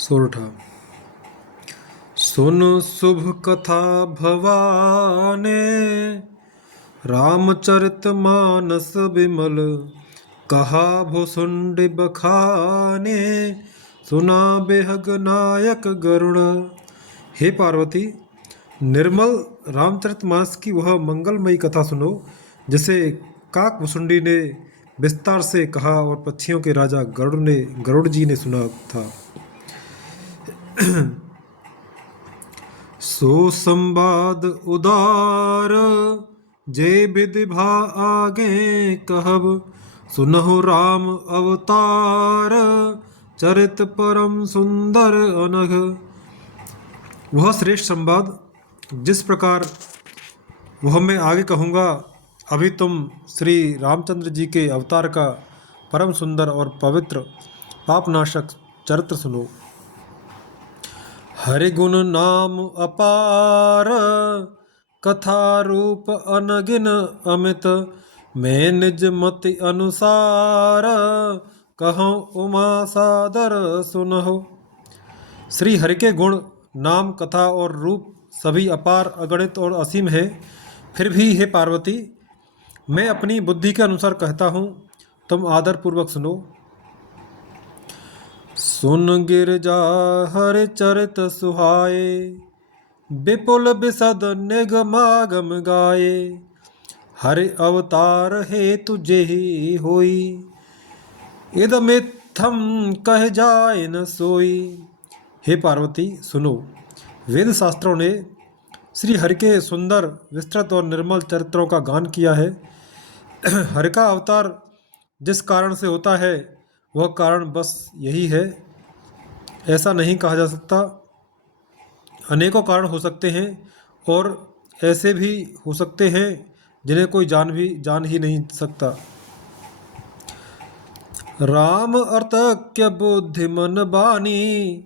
सोरठा। सुन शुभ कथा भवाने, रामचरित मानस विमल, कहा भुसुंड बखाने, सुना बेहग नायक गरुण। हे पार्वती, निर्मल रामचरितमानस की वह मंगलमयी कथा सुनो जिसे काक भुसुंडी ने विस्तार से कहा और पक्षियों के राजा गरुड़ जी ने सुना था। सो संवाद उदार, जे विधि भा आगे कहब, सुनहु राम अवतार, चरित परम सुंदर अनघ। वह श्रेष्ठ संवाद जिस प्रकार वह मैं आगे कहूँगा, अभी तुम श्री रामचंद्र जी के अवतार का परम सुंदर और पवित्र पापनाशक चरित्र सुनो। हरि गुण नाम अपार, कथा रूप अनगिन अमित, मैं निज मति अनुसार, कहूँ उमा सादर सुनहो। श्री हरि के गुण, नाम, कथा और रूप सभी अपार, अगणित और असीम है। फिर भी हे पार्वती, मैं अपनी बुद्धि के अनुसार कहता हूँ, तुम आदर पूर्वक सुनो। सुन गिरजा हरि चरित सुहाए, विपुल विशद निगमागम गाये, हरि अवतार हेतु जेहि होई, इदमित्थम कह जाए न सोई। हे पार्वती सुनो, वेद शास्त्रों ने श्री हरि के सुंदर, विस्तृत और निर्मल चरित्रों का गान किया है। हरि का अवतार जिस कारण से होता है वह कारण बस यही है, ऐसा नहीं कहा जा सकता। अनेकों कारण हो सकते हैं और ऐसे भी हो सकते हैं जिन्हें कोई जान ही नहीं सकता। राम अर्थक्य बुद्धि मन बानी,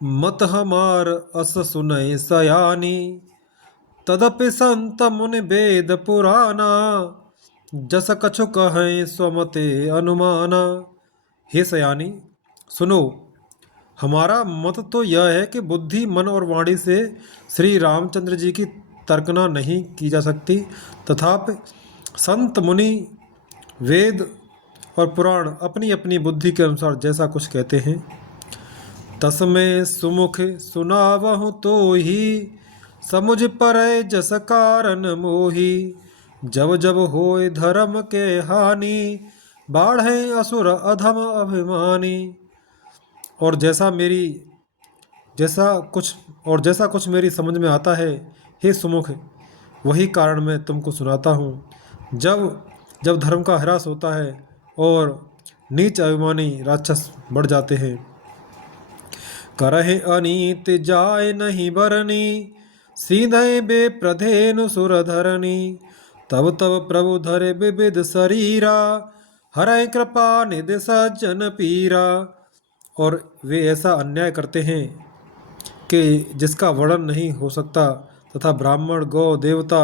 मत हमार अस सुनय सयानी, तदपि संत मुनि वेद पुराना, जस कछु कहें स्वमते अनुमाना। हे सयानी सुनो, हमारा मत तो यह है कि बुद्धि, मन और वाणी से श्री रामचंद्र जी की तर्कना नहीं की जा सकती, तथापि संत मुनि, वेद और पुराण अपनी अपनी बुद्धि के अनुसार जैसा कुछ कहते हैं। तस्में सुमुख सुनावहु तो ही, समुझ परय जस कारण मोही, जब जब होय धर्म के हानि, बाढ़े असुर अधम अभिमानी। और जैसा कुछ मेरी समझ में आता है, हे सुमुख, वही कारण मैं तुमको सुनाता हूँ। जब जब धर्म का ह्रास होता है और नीच अभिमानी राक्षस बढ़ जाते हैं, करहे अनीत जाय नहीं बरनी, सीधे बे प्रधेनु सुर धरनी, तब तब प्रभु धरे विविध शरीरा, हरै कृपा निधि सज्जन पीरा। और वे ऐसा अन्याय करते हैं कि जिसका वर्णन नहीं हो सकता, तथा ब्राह्मण, गौ, देवता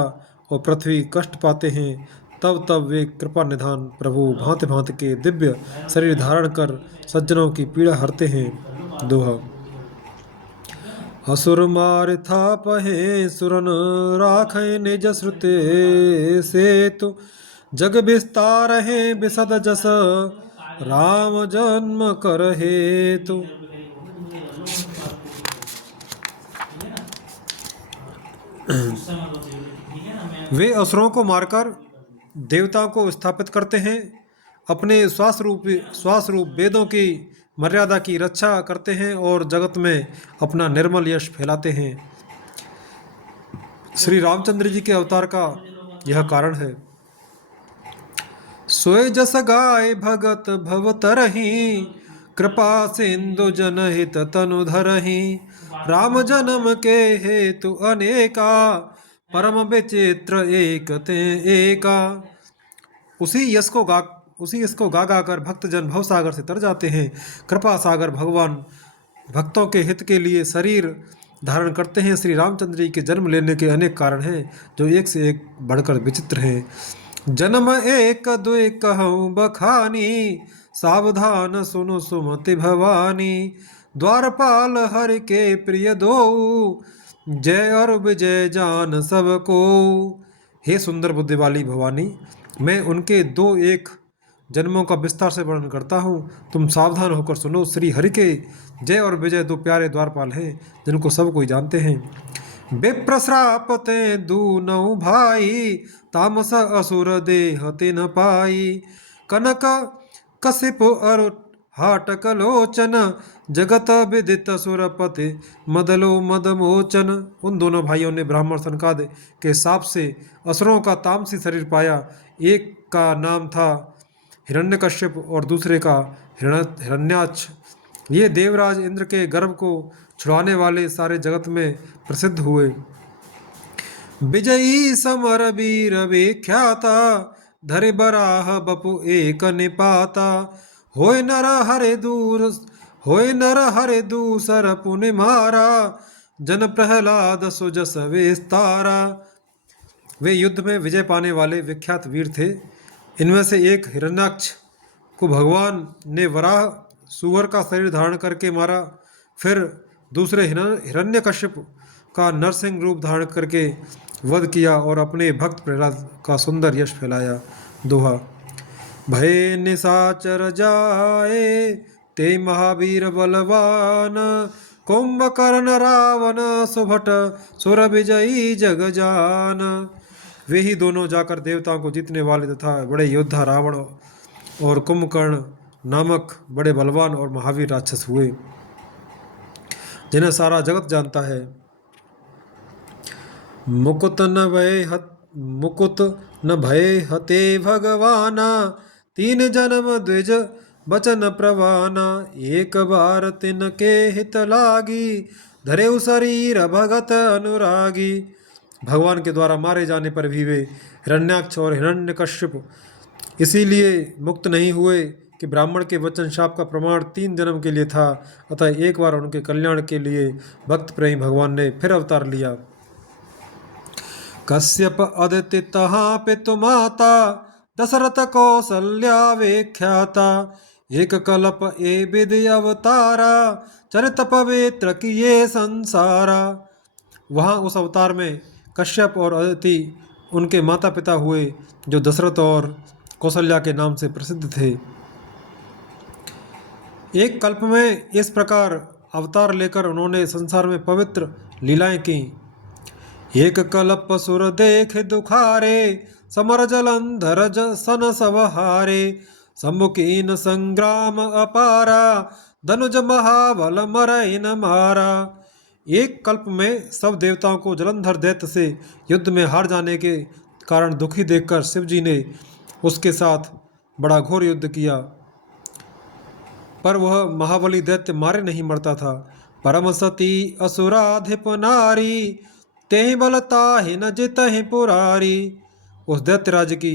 और पृथ्वी कष्ट पाते हैं। तब तब वे कृपा निधान प्रभु भांति भांति के दिव्य शरीर धारण कर सज्जनों की पीड़ा हरते हैं। दोहा। असुर मार था पहे सुरन, राखे निज श्रुते सेतु, जग विस्तार है विशद जस, राम जन्म कर हेतु। वे असुरों को मारकर देवताओं को स्थापित करते हैं, अपने श्वास रूप वेदों की मर्यादा की रक्षा करते हैं और जगत में अपना निर्मल यश फैलाते हैं। श्री रामचंद्र जी के अवतार का यह कारण है। सोय जस गाय भगत भवतरहि, कृपा सिंधु जनहित तनु धरहि, राम जन्म के हेतु अनेका, परम विचित्र एक ते एका। उसी यश को गा गा कर भक्तजन भवसागर से तर जाते हैं। कृपा सागर भगवान भक्तों के हित के लिए शरीर धारण करते हैं। श्री रामचंद्र जी के जन्म लेने के अनेक कारण हैं जो एक से एक बढ़कर विचित्र हैं। जन्म एक दुई कहूँ बखानी, सावधान सुनो सुमति भवानी, द्वारपाल हरि के प्रिय दो, जय और विजय जान सबको। हे सुंदर बुद्धि वाली भवानी, मैं उनके दो एक जन्मों का विस्तार से वर्णन करता हूँ, तुम सावधान होकर सुनो। श्री हरि के जय और विजय दो प्यारे द्वारपाल हैं जिनको सब कोई जानते हैं। विप्रश्रापते दूनौ भाई, तामस असुर देह तिन पाई। कनक कशिप अरु हाटक लोचन, जगत विदित सुरपति मदलो मदमोचन। उन दोनों भाइयों ने ब्राह्मण सनकाद के शाप से असुरों का तामसी शरीर पाया। एक का नाम था हिरण्यकश्यप और दूसरे का हिरण्याक्ष। ये देवराज इंद्र के गर्भ को छुड़ाने वाले सारे जगत में प्रसिद्ध हुए। विजयी समर वीर विख्याता, धरे बराह बपु एक निपाता। होय नर हरे दूसर पुनि मारा, जन प्रहलाद सुजस विस्तारा। वे युद्ध में विजय पाने वाले विख्यात वीर थे। इनमें से एक हिरण्याक्ष को भगवान ने वराह सूअर का शरीर धारण करके मारा। फिर दूसरे हिरण्यकश्यप का नरसिंह रूप धारण करके वध किया और अपने भक्त प्रहलाद का सुंदर यश फैलाया। दोहा। भय निशाचर जाए, ते महावीर बलवान। कुंभकर्ण रावण सुभट, सुर विजयी जग जान। वे ही दोनों जाकर देवताओं को जीतने वाले तथा बड़े योद्धा रावण और कुंभकर्ण नामक बड़े बलवान और महावीर राक्षस हुए, जिन्हें सारा जगत जानता है। मुकुत न भय हते भगवाना, तीन जन्म द्विज बचन प्रवाना। एक बार तिनके हित लागी, धरे शरीर भगत अनुरागी। भगवान के द्वारा मारे जाने पर भी वे हिरण्याक्ष और हिरण्यकश्यप इसीलिए मुक्त नहीं हुए कि ब्राह्मण के वचन शाप का प्रमाण 3 जन्म के लिए था। अतः एक बार उनके कल्याण के लिए भक्त प्रेमी भगवान ने फिर अवतार लिया। कश्यप अदिति तहा पितु माता, दशरथ कौसल्या विख्याता। एक कल्प ए विधि अवतारा, चरित पवित्र किए संसारा। वहाँ उस अवतार में कश्यप और अदिति उनके माता पिता हुए, जो दशरथ और कौशल्या के नाम से प्रसिद्ध थे। एक कल्प में इस प्रकार अवतार लेकर उन्होंने संसार में पवित्र लीलाएं की। एक कल्प सुर देख दुखारे, समर जलंधर सन सवहारे। सम्मुखीन संग्राम अपारा, धनुज महाबल मरई न मारा। एक कल्प में सब देवताओं को जलंधर दैत्य से युद्ध में हार जाने के कारण दुखी देखकर शिवजी ने उसके साथ बड़ा घोर युद्ध किया, पर वह महाबली दैत्य मारे नहीं मरता था। परम सती असुराधिप नारी, तेहि बलता ही न जितहि पुरारी। उस दैत्य राज की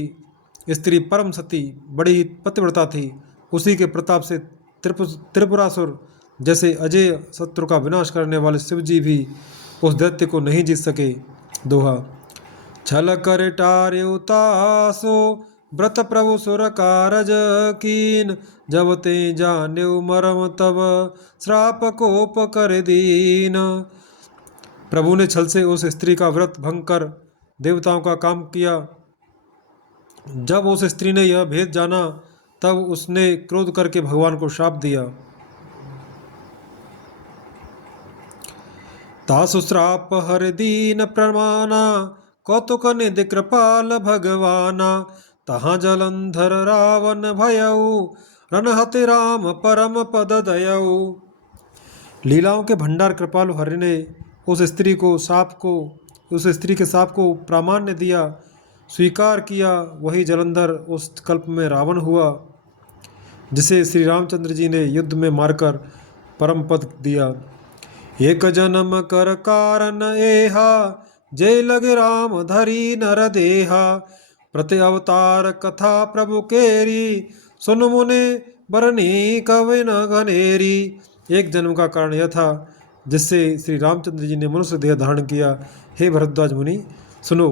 स्त्री परम सती बड़ी पतिव्रता थी। उसी के प्रताप से त्रिपुरासुर जैसे अजय शत्रु का विनाश करने वाले शिवजी भी उस दैत्य को नहीं जीत सके। दोहा। छल कर टार्यु तासो, व्रत प्रभु सुर कारज कीन। जब ते जान्यु मरम तब, श्राप कोप कर दीन। प्रभु ने छल से उस स्त्री का व्रत भंग कर देवताओं का काम किया। जब उस स्त्री ने यह भेद जाना, तब उसने क्रोध करके भगवान को शाप दिया। तासु श्राप हर दीन प्रमाना, कौतुक निधि कृपाल भगवाना। तहाँ जलंधर रावण भयऊ, रणहति राम परम पद दयऊ। लीलाओं के भंडार कृपालु हरि ने उस स्त्री के साप को प्रामाण्य दिया, स्वीकार किया। वही जलंधर उस कल्प में रावण हुआ, जिसे श्री रामचंद्र जी ने युद्ध में मारकर परम पद दिया। एक जन्म कर कारण एहा, जय लगे राम धरी नर देहा। प्रति अवतार कथा प्रभु केरी, सुन मुने बरनी कवि न घनेरी। एक जन्म का कारण यह था जिससे श्री रामचंद्र जी ने मनुष्य देह धारण किया। हे भरद्वाज मुनि सुनो।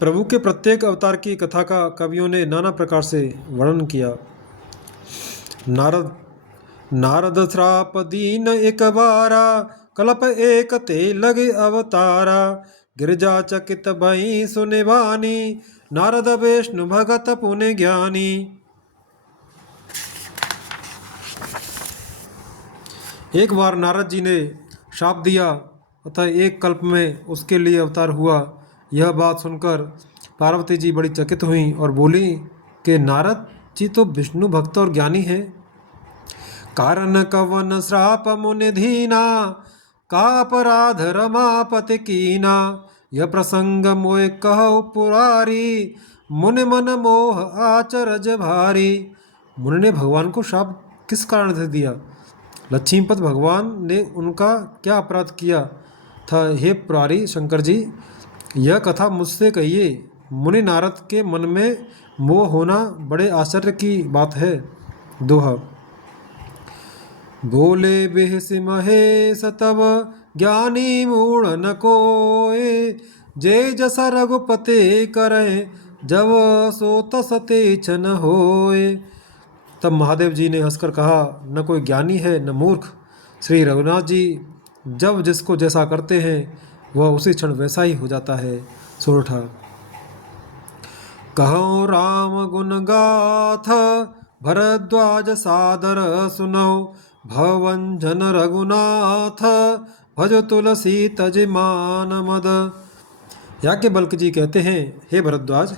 प्रभु के प्रत्येक अवतार की कथा का कवियों ने नाना प्रकार से वर्णन किया। नारद नारद श्राप दीन एक बारा, कल्प एक ते लगे अवतारा। गिरजा चकित भई सुने वाणी, नारद विष्णु भगत पुण्य ज्ञानी। एक बार नारद जी ने शाप दिया, अतः एक कल्प में उसके लिए अवतार हुआ। यह बात सुनकर पार्वती जी बड़ी चकित हुई और बोली कि नारद जी तो विष्णु भक्त और ज्ञानी हैं। कारण कवन श्राप मुनि धीना, का अपराध रमापति कीना। यह प्रसंग मोय कहो पुरारी, मुनि मन मोह आचरज भारी। मुनि ने भगवान को शाप किस कारण से दिया? लक्ष्मीपत भगवान ने उनका क्या अपराध किया था? हे पुरारी शंकर जी, यह कथा मुझसे कहिए। मुनि नारद के मन में मोह होना बड़े आश्चर्य की बात है। दोहा। बोले बेहस महेश तब, ज्ञानी मूढ़ न कोय। जे जस रघुपते करे, जब सो तस तेछ न होय। तब महादेव जी ने हंसकर कहा, न कोई ज्ञानी है न मूर्ख। श्री रघुनाथ जी जब जिसको जैसा करते हैं वह उसी क्षण वैसा ही हो जाता है। सोरठा। कहो राम गुण गाथ, भरद्वाज सादर सुनो। भवंजन रघुनाथ, भज तुलसी तज मान मद। याज्ञवल्क्य जी कहते हैं, हे भरद्वाज,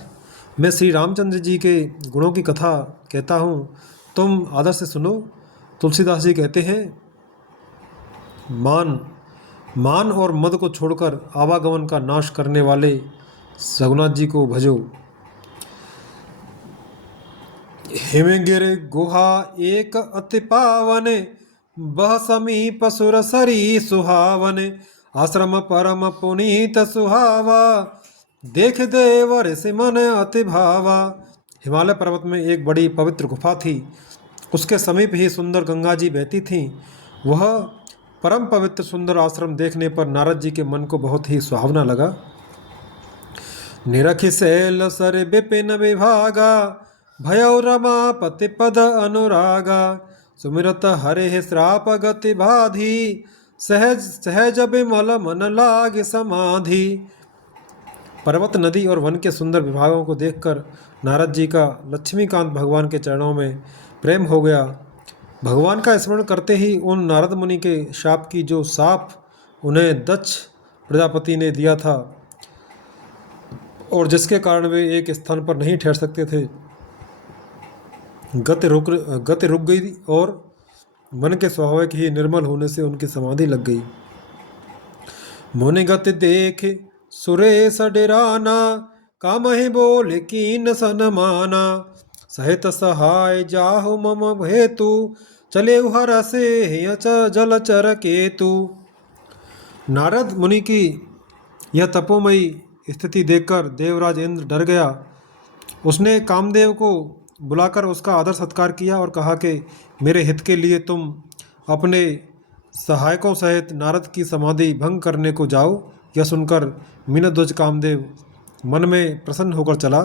मैं श्री रामचंद्र जी के गुणों की कथा कहता हूँ, तुम आदर से सुनो। तुलसीदास जी कहते हैं, मान और मद को छोड़कर आवागमन का नाश करने वाले रघुनाथ जी को भजो। हिमगिर गुहा एक अति पावन, बह समीप सुर सरी सुहावन। आश्रम परम पुनीत सुहावा, देख देव ऋषि मन अति भावा। हिमालय पर्वत में एक बड़ी पवित्र गुफा थी। उसके समीप ही सुंदर गंगा जी बहती थीं। वह परम पवित्र सुंदर आश्रम देखने पर नारद जी के मन को बहुत ही सुहावना लगा। निरखि शैल सर विपिन विभागा, भयौ रमापति पद अनुरागा। सुमिरत हरे श्राप गति बाधी, सहज सहज विमल मन लाग समाधि। पर्वत, नदी और वन के सुंदर विभागों को देखकर नारद जी का लक्ष्मीकांत भगवान के चरणों में प्रेम हो गया। भगवान का स्मरण करते ही उन नारद मुनि के शाप की जो साप उन्हें दक्ष प्रजापति ने दिया था और जिसके कारण वे एक स्थान पर नहीं ठहर सकते थे, गति रुक गई और मन के स्वाभाविक ही निर्मल होने से उनकी समाधि लग गई। मुनि गति देख सुरेश डेराना, कामहि बोल कीन सनमाना। सहित सहाय जाहु मम हेतु, चले हर से जल चर केतु। नारद मुनि की यह तपोमयी स्थिति देखकर देवराज इंद्र डर गया। उसने कामदेव को बुलाकर उसका आदर सत्कार किया और कहा कि मेरे हित के लिए तुम अपने सहायकों सहित नारद की समाधि भंग करने को जाओ। यह सुनकर मीनध्वज कामदेव मन में प्रसन्न होकर चला।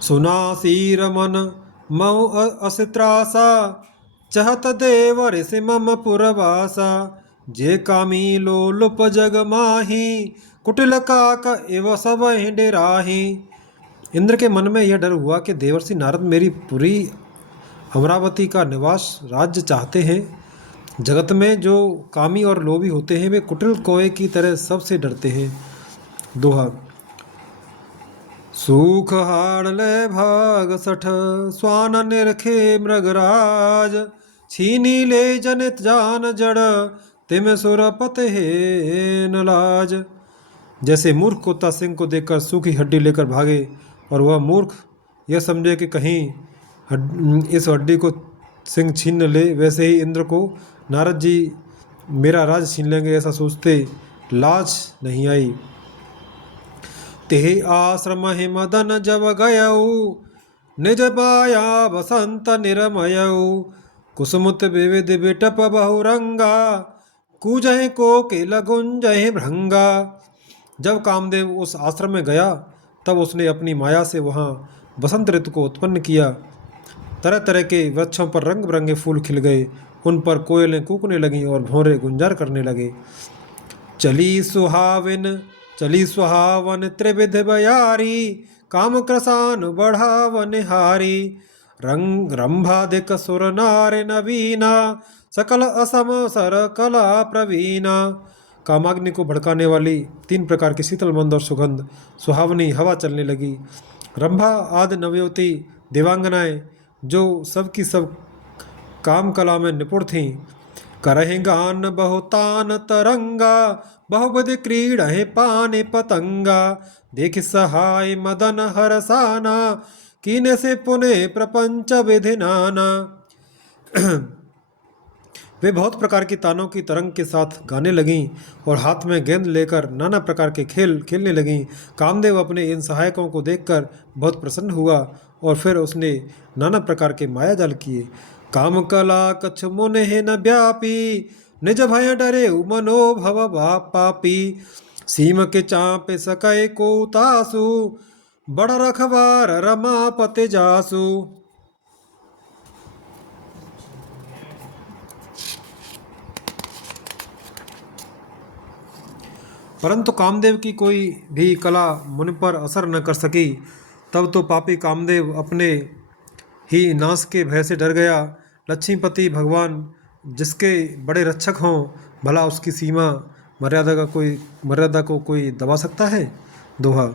सुना सीर मन मऊ असित्रासा, चहत देव ऋषि मम पुरवासा। जे कामी लोलुप जग माही, कुटिल काक एव सब डेराही। इंद्र के मन में यह डर हुआ कि देवर्षि नारद मेरी पुरी अमरावती का निवास राज्य चाहते हैं। जगत में जो कामी और लोभी होते हैं वे कुटिल कोए की तरह सबसे डरते हैं। दोहा। सूख हाड़ले भाग सठ, स्वान निरखे मृगराज। छीनी ले जनित जान जड़, तिम सुरपत हे नलाज। जैसे मूर्ख कुत्ता सिंह को देखकर सूखी हड्डी लेकर भागे और वह मूर्ख यह समझे कि कहीं इस हड्डी को सिंह छीन ले, वैसे ही इंद्र को नारद जी मेरा राज छीन लेंगे ऐसा सोचते लाज नहीं आई। तेहि आश्रम मदन जब गयऊ, निज पाया बसंत निरमयऊ। कुसुमुत विविध बिटप बहुरंगा, कूजहि कोकिल गुंजहि भृंगा। जब कामदेव उस आश्रम में गया तब उसने अपनी माया से वहाँ बसंत ऋतु को उत्पन्न किया। तरह तरह के वृक्षों पर रंग बिरंगे फूल खिल गए, उन पर कोयलें कूकने लगीं और भौरे गुंजार करने लगे। चली सुहाविन चली सुहावन त्रिविध बयारी, काम क्रसान बढ़ावन हारी। रंग रंभाधिक सुर नार नवीना, सकल असम सर कला प्रवीणा। कामाग्नि को भड़काने वाली 3 प्रकार की शीतल मंद और सुगंध सुहावनी हवा चलने लगी। रंभा आदि नवयुवती देवांगनाएं जो सब की सब काम कला में निपुण थीं, करहि गान बहुतान तरंगा, बहुविध क्रीड़हि पाने पतंगा। देख सहाय मदन हरसाना, कीने से पुने प्रपंच विधि नाना। वे बहुत प्रकार की तानों की तरंग के साथ गाने लगीं और हाथ में गेंद लेकर नाना प्रकार के खेल खेलने लगीं। कामदेव अपने इन सहायकों को देखकर बहुत प्रसन्न हुआ और फिर उसने नाना प्रकार के मायाजाल किए। काम कला कछ मुने न व्यापी, निज भय डरे मनोभव पापी। सीम के चापे सकै को तासु, बड़ रखवार रमापति जासु। परंतु कामदेव की कोई भी कला मुनि पर असर न कर सकी। तब तो पापी कामदेव अपने ही नाश के भय से डर गया। लक्ष्मीपति भगवान जिसके बड़े रक्षक हों, भला उसकी सीमा मर्यादा को कोई दबा सकता है। दोहा।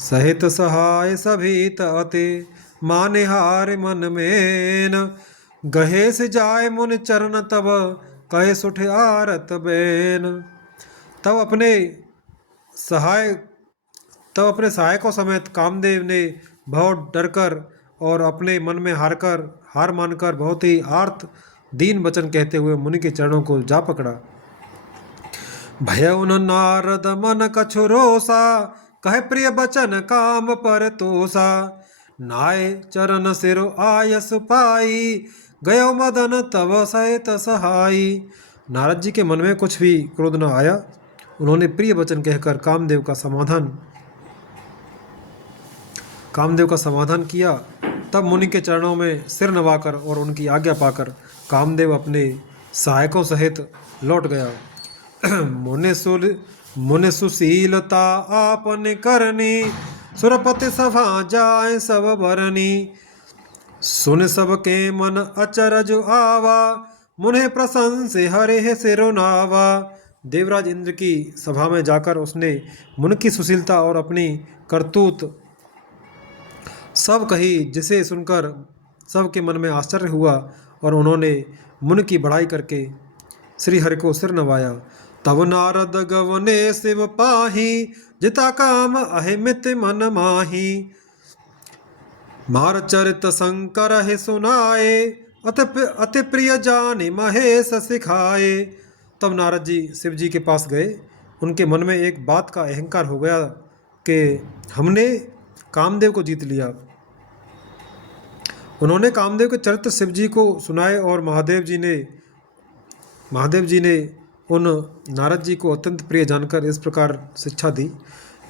सहित सहाय सभी अति, माने हार मन में। गहे से जाय मुनि चरण तब, कहे सुठ आरत बेन। तब अपने सहाय तब अपने सहायकों समेत कामदेव ने बहुत डरकर और अपने मन में हार मानकर बहुत ही आर्त दीन वचन कहते हुए मुनि के चरणों को जा पकड़ा। भय उन नारद मन कछु रोसा, कहे प्रिय बचन काम पर तोसा। नाय चरण सिरो आयस पाई, गयो मदन तब सहित सहाई। नारद जी के मन में कुछ भी क्रोध न आया। उन्होंने प्रिय वचन कहकर कामदेव का समाधान किया। तब मुनि के चरणों में सिर नवाकर और उनकी आज्ञा पाकर कामदेव अपने सहायकों सहित लौट गया। मुनि सुशीलता आपन करनी, सुरपति सभा जाए सब बरनी। सुन सबके मन अचरज आवा, मुने प्रशंसे हरे सिरुनावा। देवराज इंद्र की सभा में जाकर उसने मुनि की सुशीलता और अपनी करतूत सब कही, जिसे सुनकर सबके मन में आश्चर्य हुआ और उन्होंने मुनि की बढ़ाई करके श्री हरि को सिर नवाया। तब नारद गवने शिव पाही, जिता काम अहिमित मन माही। मार चरित शंकर है सुनाए, अति प्रिय जाने महेश सिखाए। तब नारद जी शिव जी के पास गए। उनके मन में एक बात का अहंकार हो गया कि हमने कामदेव को जीत लिया। उन्होंने कामदेव के चरित्र शिव जी को सुनाए और महादेव जी ने उन नारद जी को अत्यंत प्रिय जानकर इस प्रकार शिक्षा दी।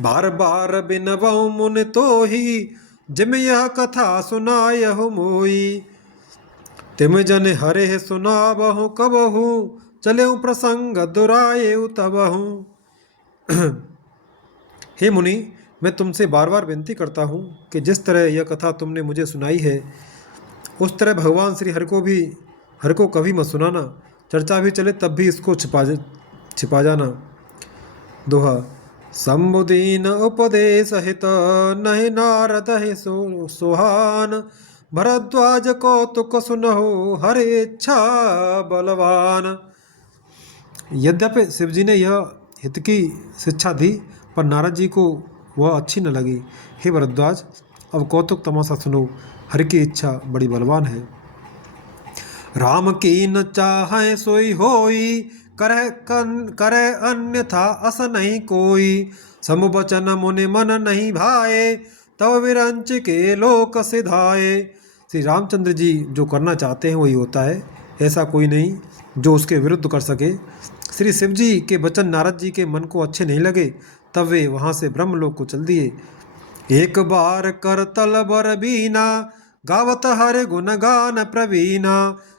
बार बार बिनबहु मुनि तो ही, जिम यह कथा सुनायहु मोई। तिम जन हरे सुनाबहु कबहु, चले प्रसंग दुराये तबहु। हे मुनि, मैं तुमसे बार बार विनती करता हूँ कि जिस तरह यह कथा तुमने मुझे सुनाई है, उस तरह भगवान श्री हरि को कभी मत सुनाना। चर्चा भी चले तब भी इसको छिपा जाना। दोहा। शंभुदीन उपदेश हित, नहीं नारद है सोहान। भरद्वाज कौतुक सुनहो, हरे इच्छा बलवान। यद्यपि शिवजी ने यह हित की शिक्षा दी, पर नारद जी को वह अच्छी न लगी। हे भरद्वाज, अब कौतुक तमाशा सुनो, हरि की इच्छा बड़ी बलवान है। राम की न चाहे सोई होई, करे अन्यथा अस नहीं कोई। समुबचन मुनि मन नहीं भाए, तब विरंच के लोक सिधाए। श्री रामचंद्र जी जो करना चाहते हैं वही होता है, ऐसा कोई नहीं जो उसके विरुद्ध कर सके। श्री शिव जी के वचन नारद जी के मन को अच्छे नहीं लगे, तब वे वहाँ से ब्रह्मलोक को चल दिए। एक बार कर तल बर बीना, गावत हरे गुण गान प्रवीणा,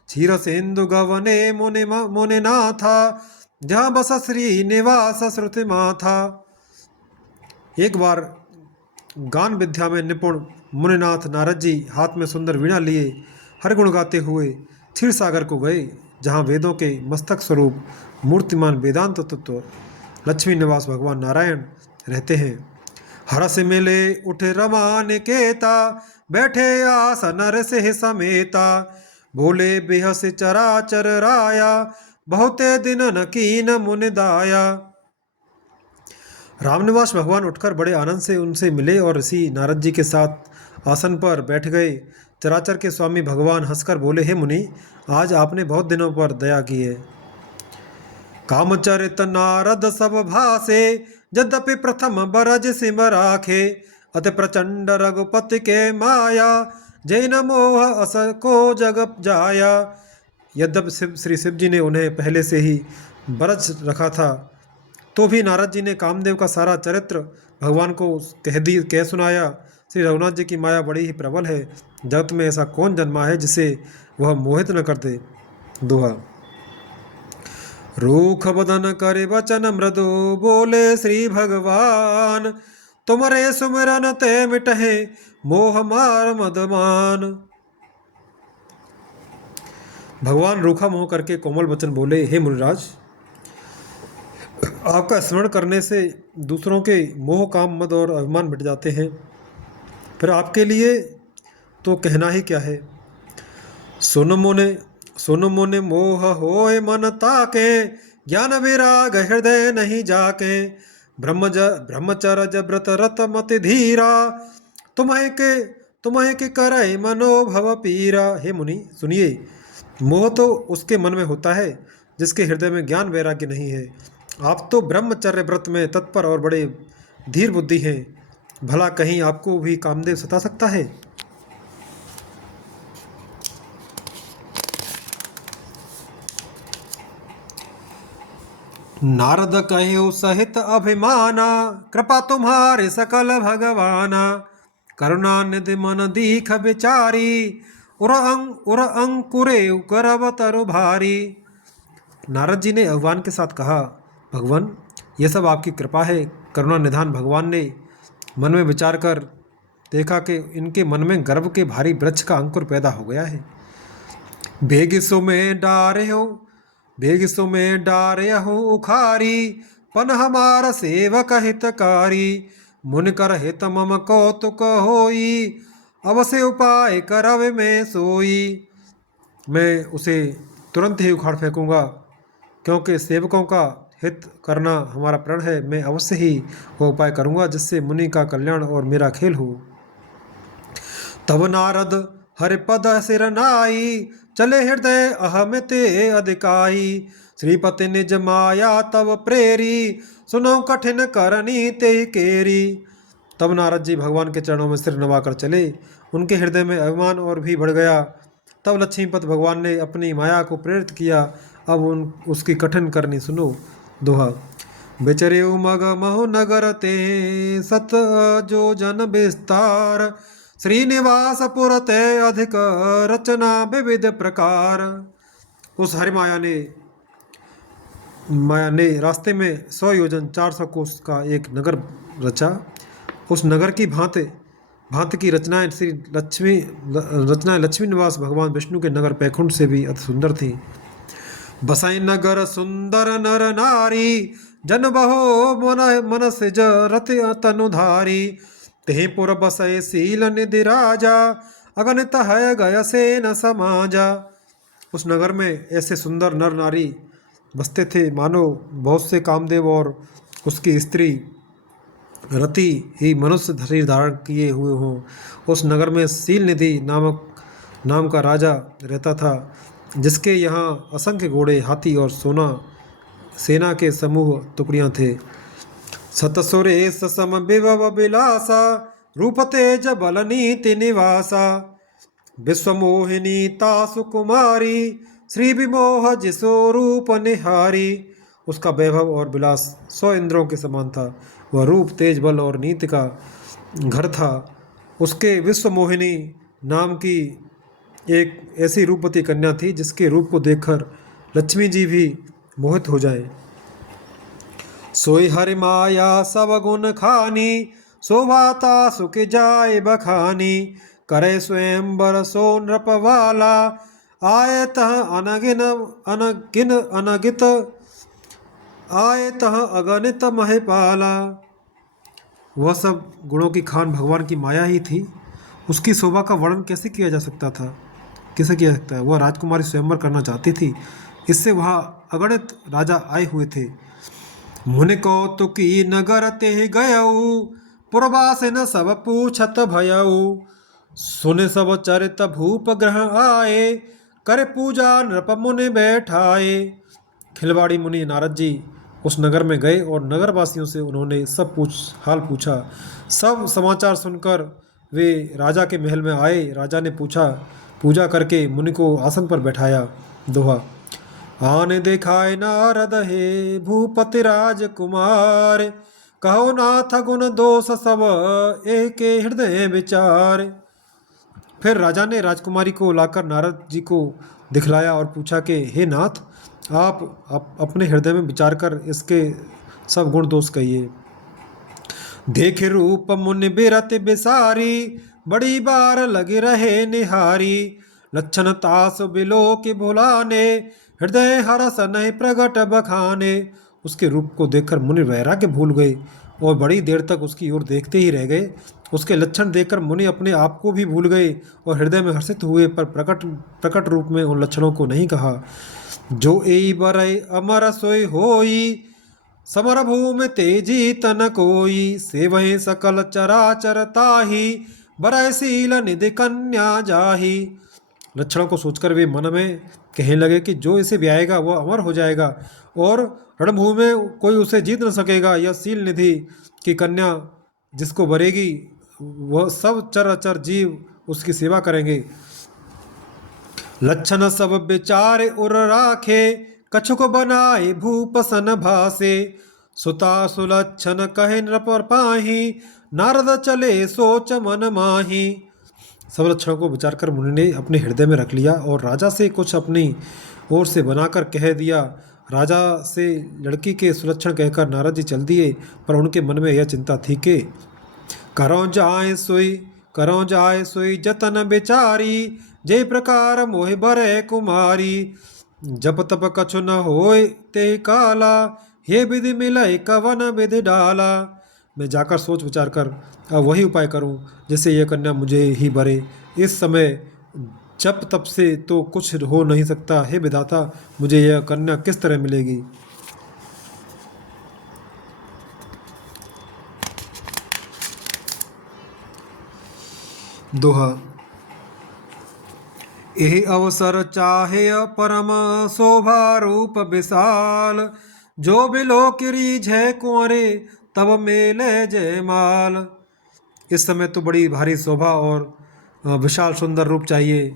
क्षीर सिंधु गवने मुनि नाथा, जहाँ बस श्री निवास श्रुति माथा। एक बार गान विद्या में निपुण मुनिनाथ नारद जी हाथ में सुंदर वीणा लिए हर गुण गाते हुए क्षीर सागर को गए, जहाँ वेदों के मस्तक स्वरूप मूर्तिमान वेदांत तत्व लक्ष्मी निवास भगवान नारायण रहते हैं। हरस मिले उठ रमा निकेता, बैठे आसन नर से समेता, बोले बेहस चराचर राया, बहुते दिन न कीन मुनि दाया। रामनिवास भगवान उठकर बड़े आनंद से उनसे मिले और ऋषि नारद जी के साथ आसन पर बैठ गए। चराचर के स्वामी भगवान हंसकर बोले, हे मुनि, आज आपने बहुत दिनों पर दया की है। कामचरित नारद सब भासे, यद्यपि प्रथम बरज सिम राखे, अति प्रचंड रघुपति के माया, जैन मोह अस को जग जाया। यद्यपि श्री शिव जी ने उन्हें पहले से ही बरज रखा था, तो भी नारद जी ने कामदेव का सारा चरित्र भगवान को कह सुनाया। श्री रघुनाथ जी की माया बड़ी ही प्रबल है, जगत में ऐसा कौन जन्मा है जिसे वह मोहित न कर दे। दोहा। रूख बदन करे वचन मृदु, बोले श्री भगवान, तुमरे सुमिरन ते मिटहे मोह मार मदमान। भगवान रूखा मुंह करके कोमल वचन बोले, हे मुनिराज, आपका स्मरण करने से दूसरों के मोह काम मद और अभिमान मिट जाते हैं, फिर आपके लिए तो कहना ही क्या है। सुन मुने मोह होए मन ताके, ज्ञान विराग हृदय नहीं जाके, ब्रह्मचर्य व्रत रत मति धीरा, तुम्हें के करे मनोभव पीरा। हे मुनि सुनिए, मोह तो उसके मन में होता है जिसके हृदय में ज्ञान वैराग्य नहीं है। आप तो ब्रह्मचर्य व्रत में तत्पर और बड़े धीर बुद्धि हैं, भला कहीं आपको भी कामदेव सता सकता है। नारद कहो सहित अभिमाना, कृपा तुम्हारे सकल भगवाना, करुणा निधि मन दीख बिचारी, उर अंकुरे करव तरु भारी। नारद जी ने भगवान के साथ कहा, भगवान, यह सब आपकी कृपा है। करुणा निधान भगवान ने मन में विचार कर देखा कि इनके मन में गर्व के भारी वृक्ष का अंकुर पैदा हो गया है। बेगिसो में डारे हूँ उखारी, पन हमारा सेवक हितकारी, मुन कर हित मम कौतुक होई, अवश्य उपाय करव में सोई। मैं उसे तुरंत ही उखाड़ फेंकूंगा, क्योंकि सेवकों का हित करना हमारा प्रण है। मैं अवश्य ही वो उपाय करूंगा जिससे मुनि का कल्याण और मेरा खेल हो। तब नारद हरिपद सिर नाई, चले हृदय अहमिते अधिकाई, श्रीपति निज माया तब प्रेरी, सुनो कठिन करनी ते केरी। तब नारद जी भगवान के चरणों में सिर नवाकर चले, उनके हृदय में अभिमान और भी बढ़ गया। तब लक्ष्मीपति भगवान ने अपनी माया को प्रेरित किया। अब उसकी कठिन करनी सुनो। दोहा। बेचरे मग महो नगर ते, सत जो जन विस्तार, श्रीनिवास पुरते अधिक रचना विविध प्रकार। उस हरि माया ने रास्ते में 100 योजन 400 कोस का एक नगर रचा। उस नगर की भांति की रचनाएं लक्ष्मी निवास भगवान विष्णु के नगर पैकुंठ से भी अति सुंदर थी। बसाई नगर सुंदर नर नारी, जन बहो मन सिज रत तनुधारी, तेहि पुर बसय शील निधि राजा, अगणित है गय से न समाजा। उस नगर में ऐसे सुंदर नर नारी बसते थे मानो बहुत से कामदेव और उसकी स्त्री रति ही मनुष्य शरीर धारण किए हुए हों। उस नगर में शील निधि नाम का राजा रहता था, जिसके यहाँ असंख्य घोड़े, हाथी और सेना के समूह टुकड़ियाँ थे। सतसुरेश सम विभव विलासा, रूप तेज बल नीति निवासा, विश्वमोहिनी तासु कुमारी, श्री विमोह जिसो रूप निहारी। उसका वैभव और विलास 100 इंद्रों के समान था। वह रूप, तेज, बल और नीति का घर था। उसके विश्वमोहिनी नाम की एक ऐसी रूपवती कन्या थी जिसके रूप को देखकर लक्ष्मी जी भी मोहित हो जाए। सोई हरि माया सब गुण खानी, शोभाता सुख जाय बखानी। करे स्वयंवर सो नृपवाला, आए तह अनगिन अनगिन अनगित, आए तह अगणित महिपाला। वह सब गुणों की खान भगवान की माया ही थी। उसकी शोभा का वर्णन कैसे किया जा सकता था, कैसे किया सकता है। वह राजकुमारी स्वयंवर करना चाहती थी, इससे वहाँ अगणित राजा आए हुए थे। मुनि कौतुकी नगर ते गयऊ, पुरवासिन सब पूछत भयऊ। सुने सब चरित भूप ग्रह आए, करे पूजा नृप मुनि बैठाए। खिलवाड़ी मुनि नारद जी उस नगर में गए और नगर वासियों से उन्होंने सब हाल पूछा। सब समाचार सुनकर वे राजा के महल में आए। राजा ने पूछा, पूजा करके मुनि को आसन पर बैठाया। दोहा। आने दिखाए नारद हे भूपति राजकुमार, कहो नाथ गुण दोष सब एक हृदय विचार। फिर राजा ने राजकुमारी को लाकर नारद जी को दिखलाया और पूछा कि हे नाथ, आप अपने हृदय में विचार कर इसके सब गुण दोष कहिए। देख रूप मुनि बिरत बिसारी, बड़ी बार लगे रहे निहारी। लक्षण तास बिलो के भुलाने, हृदय हरस नहीं प्रगट बखाने। उसके रूप को देखकर मुनि वैराग्य भूल गए और बड़ी देर तक उसकी ओर देखते ही रह गए। उसके लक्षण देखकर मुनि अपने आप को भी भूल गए और हृदय में हर्षित हुए, पर प्रकट रूप में उन लक्षणों को नहीं कहा। जो एई बरई अमर सोई होई, समर भूमि तेजी तन कोई। से वही सकल चराचर ताही, बरय शील निधि कन्या जाही। लक्षणों को सोचकर वे मन में कहने लगे कि जो इसे ब्याएगा वह अमर हो जाएगा और रणभूमि में कोई उसे जीत न सकेगा। यह शील निधि की कन्या जिसको वरेगी वह सब चराचर जीव उसकी सेवा करेंगे। लक्षण सब विचार उर राखे, कछुक बनाए भूप सन भासे। सुता सुलक्षण कहे नृप पाही, नारद चले सोच मन माही। सब लक्षणों को विचार कर मुनि ने अपने हृदय में रख लिया और राजा से कुछ अपनी ओर से बनाकर कह दिया। राजा से लड़की के सुलक्षण कहकर नारद जी चल दिए, पर उनके मन में यह चिंता थी कि करो जाए सोई जतन बेचारी, जे प्रकार मोहि बरे कुमारी। जप तप कछु न होए ते काला, हे विधि मिलय कवन विधि डाला। मैं जाकर सोच विचार कर अब वही उपाय करूं जिससे यह कन्या मुझे ही बरे। इस समय जप तप से तो कुछ हो नहीं सकता। हे विधाता, मुझे यह कन्या किस तरह मिलेगी। दोहा। यही अवसर चाहे परम शोभा रूप विशाल, जो बिलो रीझै कुंवरे तब मेले जयमाल। इस समय तो बड़ी भारी शोभा और विशाल सुंदर रूप चाहिए,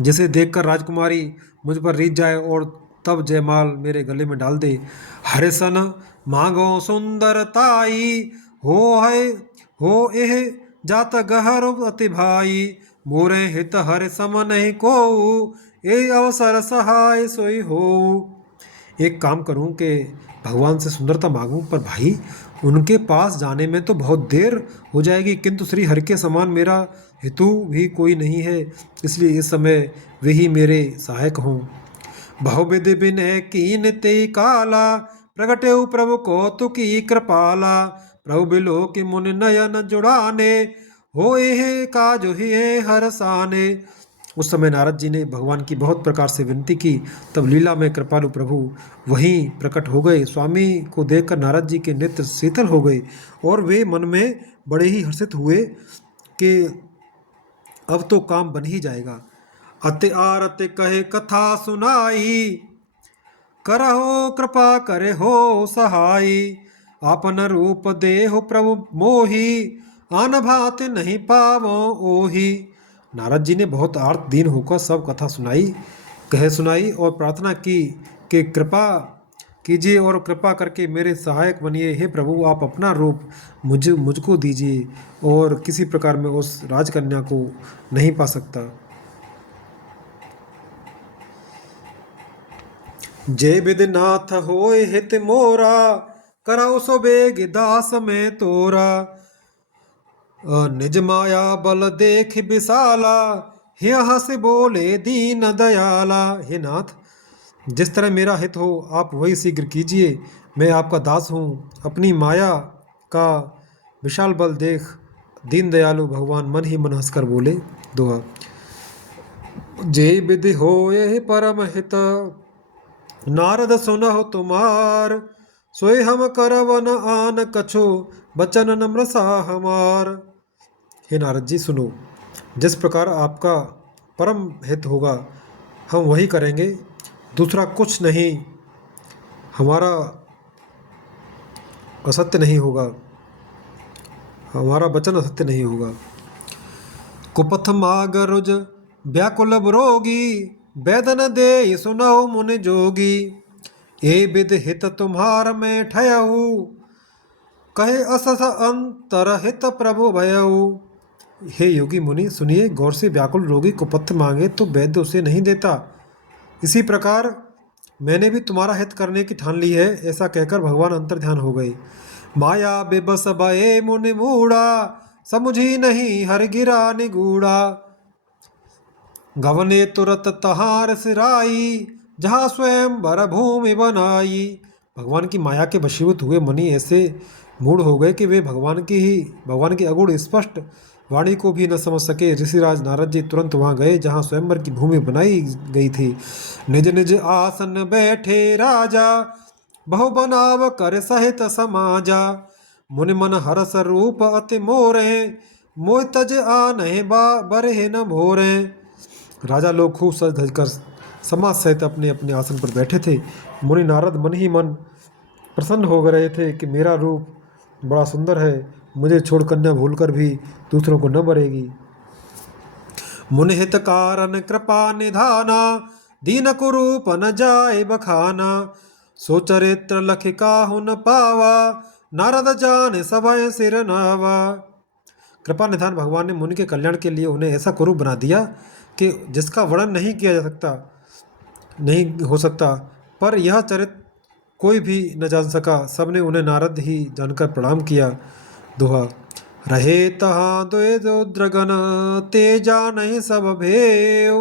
जिसे देखकर राजकुमारी मुझ पर रीझ जाए और तब जयमाल मेरे गले में डाल दे। हरिसन मांगो सुंदरताई, हो है हो एह जात गहर अति भाई। मोरे हित हर सम नहीं को, ए अवसर सहाय सोई हो। एक काम करूं कि भगवान से सुंदरता मांगूं, पर भाई उनके पास जाने में तो बहुत देर हो जाएगी, किंतु श्री हरि के समान मेरा हितु भी कोई नहीं है, इसलिए इस समय वे ही मेरे सहायक हों। बहुविधि विनय कीन ते काला, प्रगटे प्रभु कौतुकी कृपाला। प्रभु बिलो के मुनि नयन जुड़ाने, हो एहे काज हे हरसाने। उस समय नारद जी ने भगवान की बहुत प्रकार से विनती की, तब लीला में कृपालु प्रभु वहीं प्रकट हो गए। स्वामी को देखकर नारद जी के नेत्र शीतल हो गए और वे मन में बड़े ही हर्षित हुए कि अब तो काम बन ही जाएगा। अति आरत कहे कथा सुनाई, करहो कृपा करे हो सहाई। आपन रूप देहो प्रभु मोही, आन भात नहीं पावो ओही। नारद जी ने बहुत आर्त दीन होकर सब कथा सुनाई और प्रार्थना की कि कृपा कीजिए और कृपा करके मेरे सहायक बनिए। हे प्रभु, आप अपना रूप मुझको दीजिए, और किसी प्रकार मैं उस राजकन्या को नहीं पा सकता। जय विधिनाथ होय हित मोरा, कराओ सो बेग दास में तोरा। निज माया बल देख विशाला, हे हंस बोले दीन दयाला। हे नाथ, जिस तरह मेरा हित हो आप वही शीघ्र कीजिए। मैं आपका दास हूँ। अपनी माया का विशाल बल देख दीन दयालु भगवान मन ही मन हंसकर बोले। दोहा। जय विधि होय परम हित, नारद सुनहु तुमार। सोई हम करवन आन कछु, बचन नम्र सा हमार। हे नारद जी, सुनो, जिस प्रकार आपका परम हित होगा हम वही करेंगे, दूसरा कुछ नहीं। हमारा असत्य नहीं होगा, हमारा वचन असत्य नहीं होगा। कुपथ माग रुज व्याकुल रोगी, वेदन दे सुनहु मुनि जोगी। ए विद हित तुम्हार में ठयऊ, कहे असस अंतर हित प्रभु भयऊ। हे योगी मुनि सुनिए, गौर से। व्याकुल रोगी कुपथ मांगे तो वैद्य उसे नहीं देता, इसी प्रकार मैंने भी तुम्हारा हित करने की ठान ली है। ऐसा कहकर भगवान अंतर ध्यान हो गए। माया बेबस भये मुनि मूढ़ा, समुझी नहीं हर गिरा निगूढ़ा। गवने तुरत तहार सिराई, जहाँ स्वयं भर भूमि बनाई। भगवान की माया के वशीभूत हुए मुनि ऐसे मूढ़ हो गए कि वे भगवान की अगूढ़ स्पष्ट वाणी को भी न समझ सके। ऋषिराज नारद जी तुरंत वहां गए जहां स्वयंवर की भूमि बनाई गई थी। निज निज आसन बैठे राजा, बहु बनाव कर सहित समाजा। मुनि मन हरस रूप अति मोरे, मोह तज आनहि बरहे न भोरे। राजा लोग खूब सज धज कर समाज सहित अपने अपने आसन पर बैठे थे। मुनि नारद मन ही मन प्रसन्न हो रहे थे कि मेरा रूप बड़ा सुंदर है, मुझे छोड़ कन्या भूलकर भी दूसरों को न बरेगी। मुनि हित कारण कृपा निधाना, दीन कुरूप न जाए बखाना। सो चरित्र लख काहु न पावा, नारद जाने सभय सिर नावा। कृपा निधान भगवान ने मुनि के कल्याण के लिए उन्हें ऐसा कुरूप बना दिया कि जिसका वर्णन नहीं किया जा सकता, नहीं हो सकता। पर यह चरित्र कोई भी न जान सका, सबने उन्हें नारद ही जानकर प्रणाम किया। दोहा। रहे तहाँ दोए दो द्रगन, तेजा नहीं सब भेव।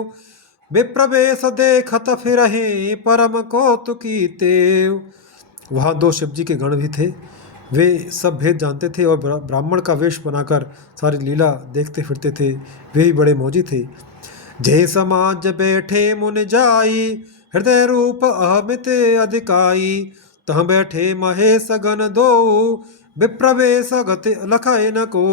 विप्रवेश देखत फिरहि, परम कौतुकी तेव। वहाँ दो शिव जी के गण भी थे। वे सब भेद जानते थे और ब्राह्मण का वेश बनाकर सारी लीला देखते फिरते थे। वे ही बड़े मौजी थे। जय समाज बैठे मुनि जाई, हृदय रूप अहमित अधिकाई। तह बैठे महेश गण दो, विप्रवेश गति लखय न को।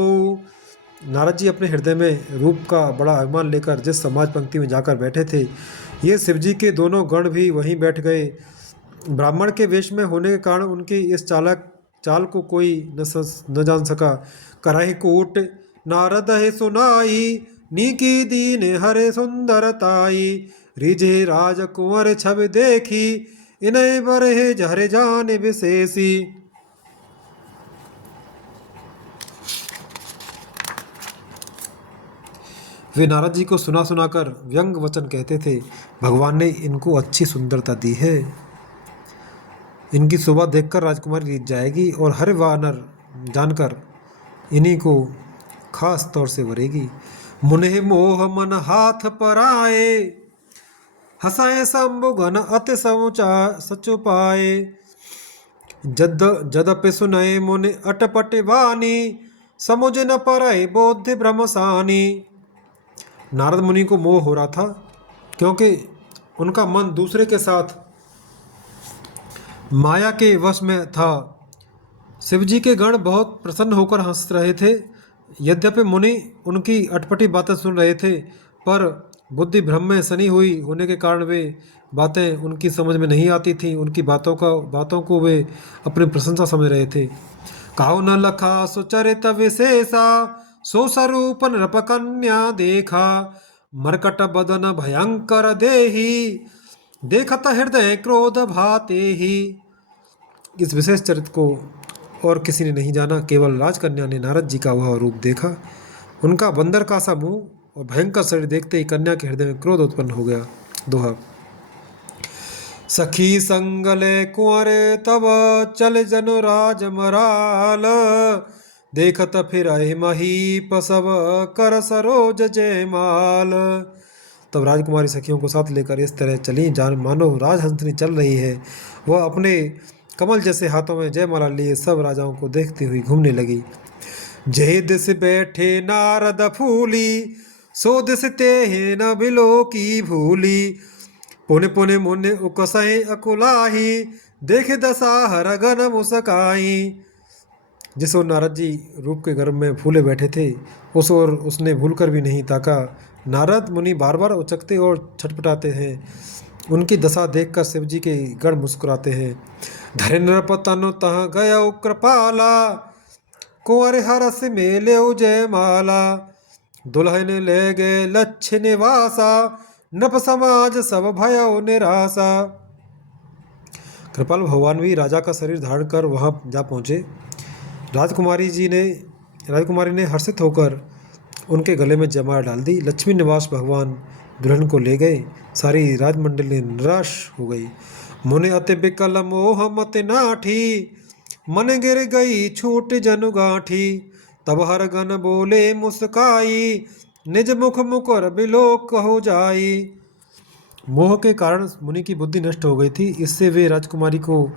नारद जी अपने हृदय में रूप का बड़ा अभिमान लेकर जिस समाज पंक्ति में जाकर बैठे थे, ये शिवजी के दोनों गण भी वहीं बैठ गए। ब्राह्मण के वेश में होने के कारण उनकी इस चाल को कोई न जान सका। कराही कूट नारद है सुनाई, नीकी दीन हरे सुंदरताई। रिझे राजकुंवर छवि देखी, इन्हें बरहे जहरे जान विशेषी। वे नारद जी को सुना सुनाकर व्यंग वचन कहते थे। भगवान ने इनको अच्छी सुंदरता दी है, इनकी शोभा देखकर राजकुमारी रीझ जाएगी और हर वानर जानकर इन्हीं को खास तौर से वरेगी। मुने मोह मन हाथ पर आए, हंसाए शंभु घन अति सचु पाए। जदपि सुनय मुनि अटपट वाणी, समुझ न परय बोधि भ्रमसानी। नारद मुनि को मोह हो रहा था क्योंकि उनका मन दूसरे के साथ माया के वश में था। शिवजी के गण बहुत प्रसन्न होकर हंस रहे थे। यद्यपि मुनि उनकी अटपटी बातें सुन रहे थे, पर बुद्धि भ्रम में सनी हुई होने के कारण वे बातें उनकी समझ में नहीं आती थीं। उनकी बातों को वे अपनी प्रशंसा समझ रहे थे। काहु न लखा सुचरित विशेषा, सो स्वरूप नृप कन्या देखा। मरकट बदन भयंकर देही, देखत हृदय क्रोध भाते ही। इस विशेष चरित्र को और किसी ने नहीं जाना, केवल राजकन्या ने नारद जी का वह रूप देखा। उनका बंदर का सा मुंह और भयंकर शरीर देखते ही कन्या के हृदय में क्रोध उत्पन्न हो गया। दोहा। सखी संगले कुंवरे तब चल जनु राज मराल, देखत फिर महीप सब कर सरोज जयमाल। तब राजकुमारी सखियों को साथ लेकर इस तरह चली जान मानो राजहंसनी चल रही है। वह अपने कमल जैसे हाथों में जयमाला लिए सब राजाओं को देखती हुई घूमने लगी। जय दिस बैठे नारद फूली, सो दिस ते न बिलो की भूली, पुन पुन मुन उकसई अकुलाही, देखे दशहर गन मुस्काई। जिस ओर नारद जी रूप के गर्भ में फूले बैठे थे, उस ओर उसने भूलकर भी नहीं ताका। नारद मुनि बार बार उचकते और छटपटाते हैं। उनकी दशा देखकर शिव जी के गण मुस्कुराते हैं। धरेन्द्र पतन तह गय कृपाला, कुंवर हरस मेले जयमाला, दुल्हन ले गए लक्ष्य निवासा, नप समाज सब भयो निराशा। कृपाल भगवान भी राजा का शरीर धारण कर वहां जा पहुंचे। राजकुमारी ने हर्षित होकर उनके गले में जयमाला डाल दी। लक्ष्मी निवास भगवान दुल्हन को ले गए। सारी राजमंडली निराश हो गई। मुने अति बिकल मोह मत नाठी, मन गिर गई छूट जनु गांठी, तब हर गन बोले मुस्काई, निज मुख मुकर बिलोक हो जाई। मोह के कारण मुनि की बुद्धि नष्ट हो गई थी। इससे वे राजकुमारी को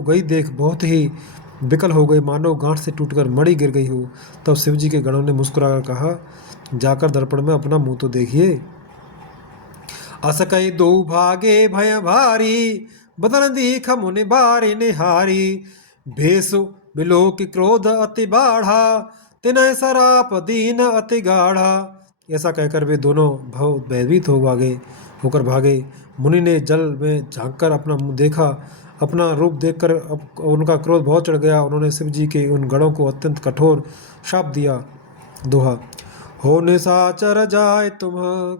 गई देख बहुत ही विकल हो गई, मानो गांठ से टूटकर मणि गिर गई हो। तब शिव जी के गणों ने मुस्कुराकर कहा, जाकर दर्पण में अपना मुंह तो देखिए। अस कई दो भागे भय भारी, बदन दीख मुनि बारी निहारी, भेष बिलो की क्रोध अति बाढ़ा, तिनय सराप दीन अति गाढ़ा। ऐसा कहकर वे दोनों भयभीत होकर भागे। मुनि ने जल में झांककर अपना मुंह देखा। अपना रूप देखकर उनका क्रोध बहुत चढ़ गया। उन्होंने शिव जी के उन गणों को अत्यंत कठोर शाप दिया। दोहा। हो निशाचर जाय तुम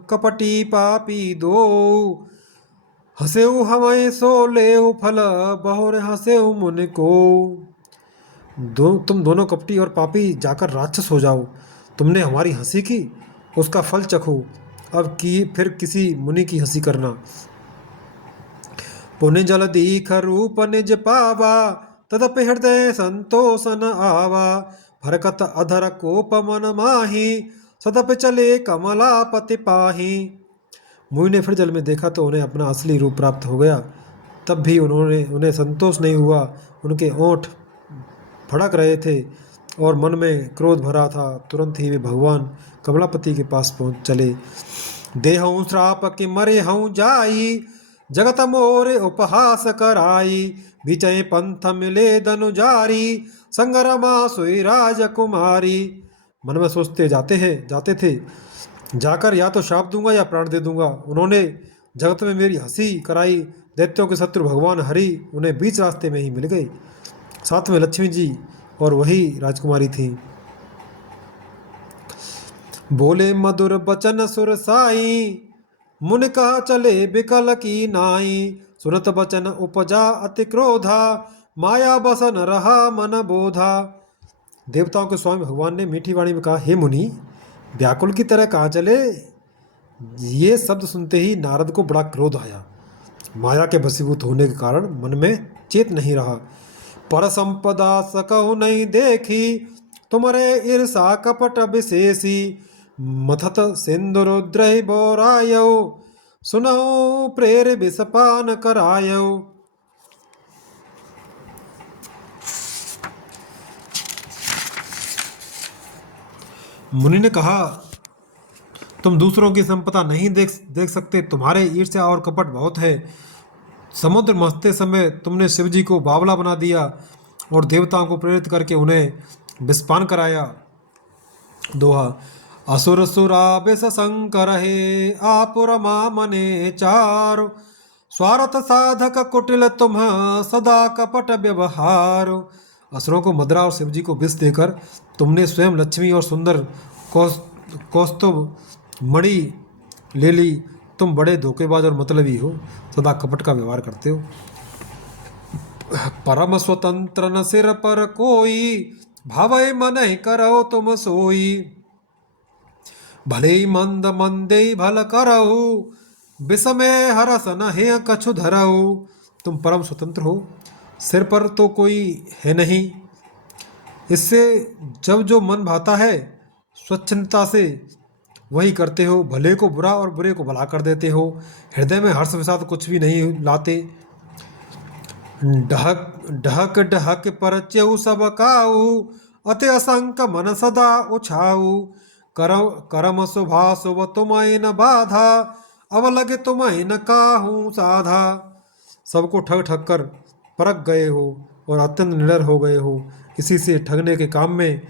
कपटी पापी दो, हंसेऊ हमें सो लेऊ फल, बहुर हंसेऊ मुनि को। तुम दोनों कपटी और पापी जाकर राक्षस हो जाओ। तुमने हमारी हंसी की, उसका फल चखो। अब फिर किसी मुनि की हंसी करना। पुण्य जल दीख रूप निज पावा, तदपि हृदय संतोष न आवा, फरकत अधर कोप मन माही, सदप चले कमलापति पाही। मुनि ने फिर जल में देखा तो उन्हें अपना असली रूप प्राप्त हो गया। तब भी उन्हें संतोष नहीं हुआ। उनके ओंठ फड़क रहे थे और मन में क्रोध भरा था। तुरंत ही वे भगवान कमलापति के पास पहुंच चले। देहऊँ श्राप कि मरे हूँ जाई, जगत मोरे उपहास कराई, विचय पंथ मिले धनुजारी, संगरमा सोई राजकुमारी। मन में सोचते जाते थे, जाकर या तो शाप दूंगा या प्राण दे दूंगा। उन्होंने जगत में मेरी हंसी कराई। दैत्यों के शत्रु भगवान हरि उन्हें बीच रास्ते में ही मिल गए। साथ में लक्ष्मी जी और वही राजकुमारी थी। बोले मधुर बचन सुर साई, मुन कहा चले बिकल की नाई, सुनत बचन उपजा अति क्रोधा, माया बसन रहा मन बोधा। देवताओं के स्वामी भगवान ने मीठी वाणी में कहा, हे मुनि, व्याकुल की तरह कहाँ चले। ये शब्द सुनते ही नारद को बड़ा क्रोध आया। माया के वशीभूत होने के कारण मन में चेत नहीं रहा। पर संपदा सकहु नहीं देखी, तुम्हारे ईर्षा कपट विशेषी, मथत सिंदुरुद्रहि बोरायो, सुनहु प्रेर विषपान करायो। मुनि ने कहा, तुम दूसरों की संपदा नहीं देख सकते। तुम्हारे ईर्ष्या और कपट बहुत है। समुद्र मथते समय तुमने शिव जी को बावला बना दिया और देवताओं को प्रेरित करके उन्हें विषपान कराया। दोहा। असुर सुरा बिस शंकर हे, आपुर मने चार, स्वार्थ साधक कुटिल तुम सदा कपट व्यवहार। असुरों को मदरा और शिव जी को विष देकर तुमने स्वयं लक्ष्मी और सुंदर कौस्तुभ मणि ले ली। तुम बड़े धोखेबाज और मतलबी हो, सदा कपट का व्यवहार करते हो। परम स्वतंत्र न सिर पर कोई, भावै मन करो तुम सोई। भले मंद मंदे भल करहु, विषमय हरस न है कछु धरहु। तुम परम स्वतंत्र हो, सिर पर तो कोई है नहीं, इससे जब जो मन भाता है स्वच्छंदता से वही करते हो। भले को बुरा और बुरे को भला कर देते हो, हृदय में हर्ष विषाद कुछ भी नहीं लाते। ढहक ढहक ढहक परचेऊ सब काऊ, अति असंक मन सदा उछाऊ। करम करम शुभा शुभ तुम्हें न बाधा, अब लगे तुम्हें न काहू साधा। सबको ठग ठग कर परख गए हो और अत्यंत निडर हो गए हो, इसी से ठगने के काम में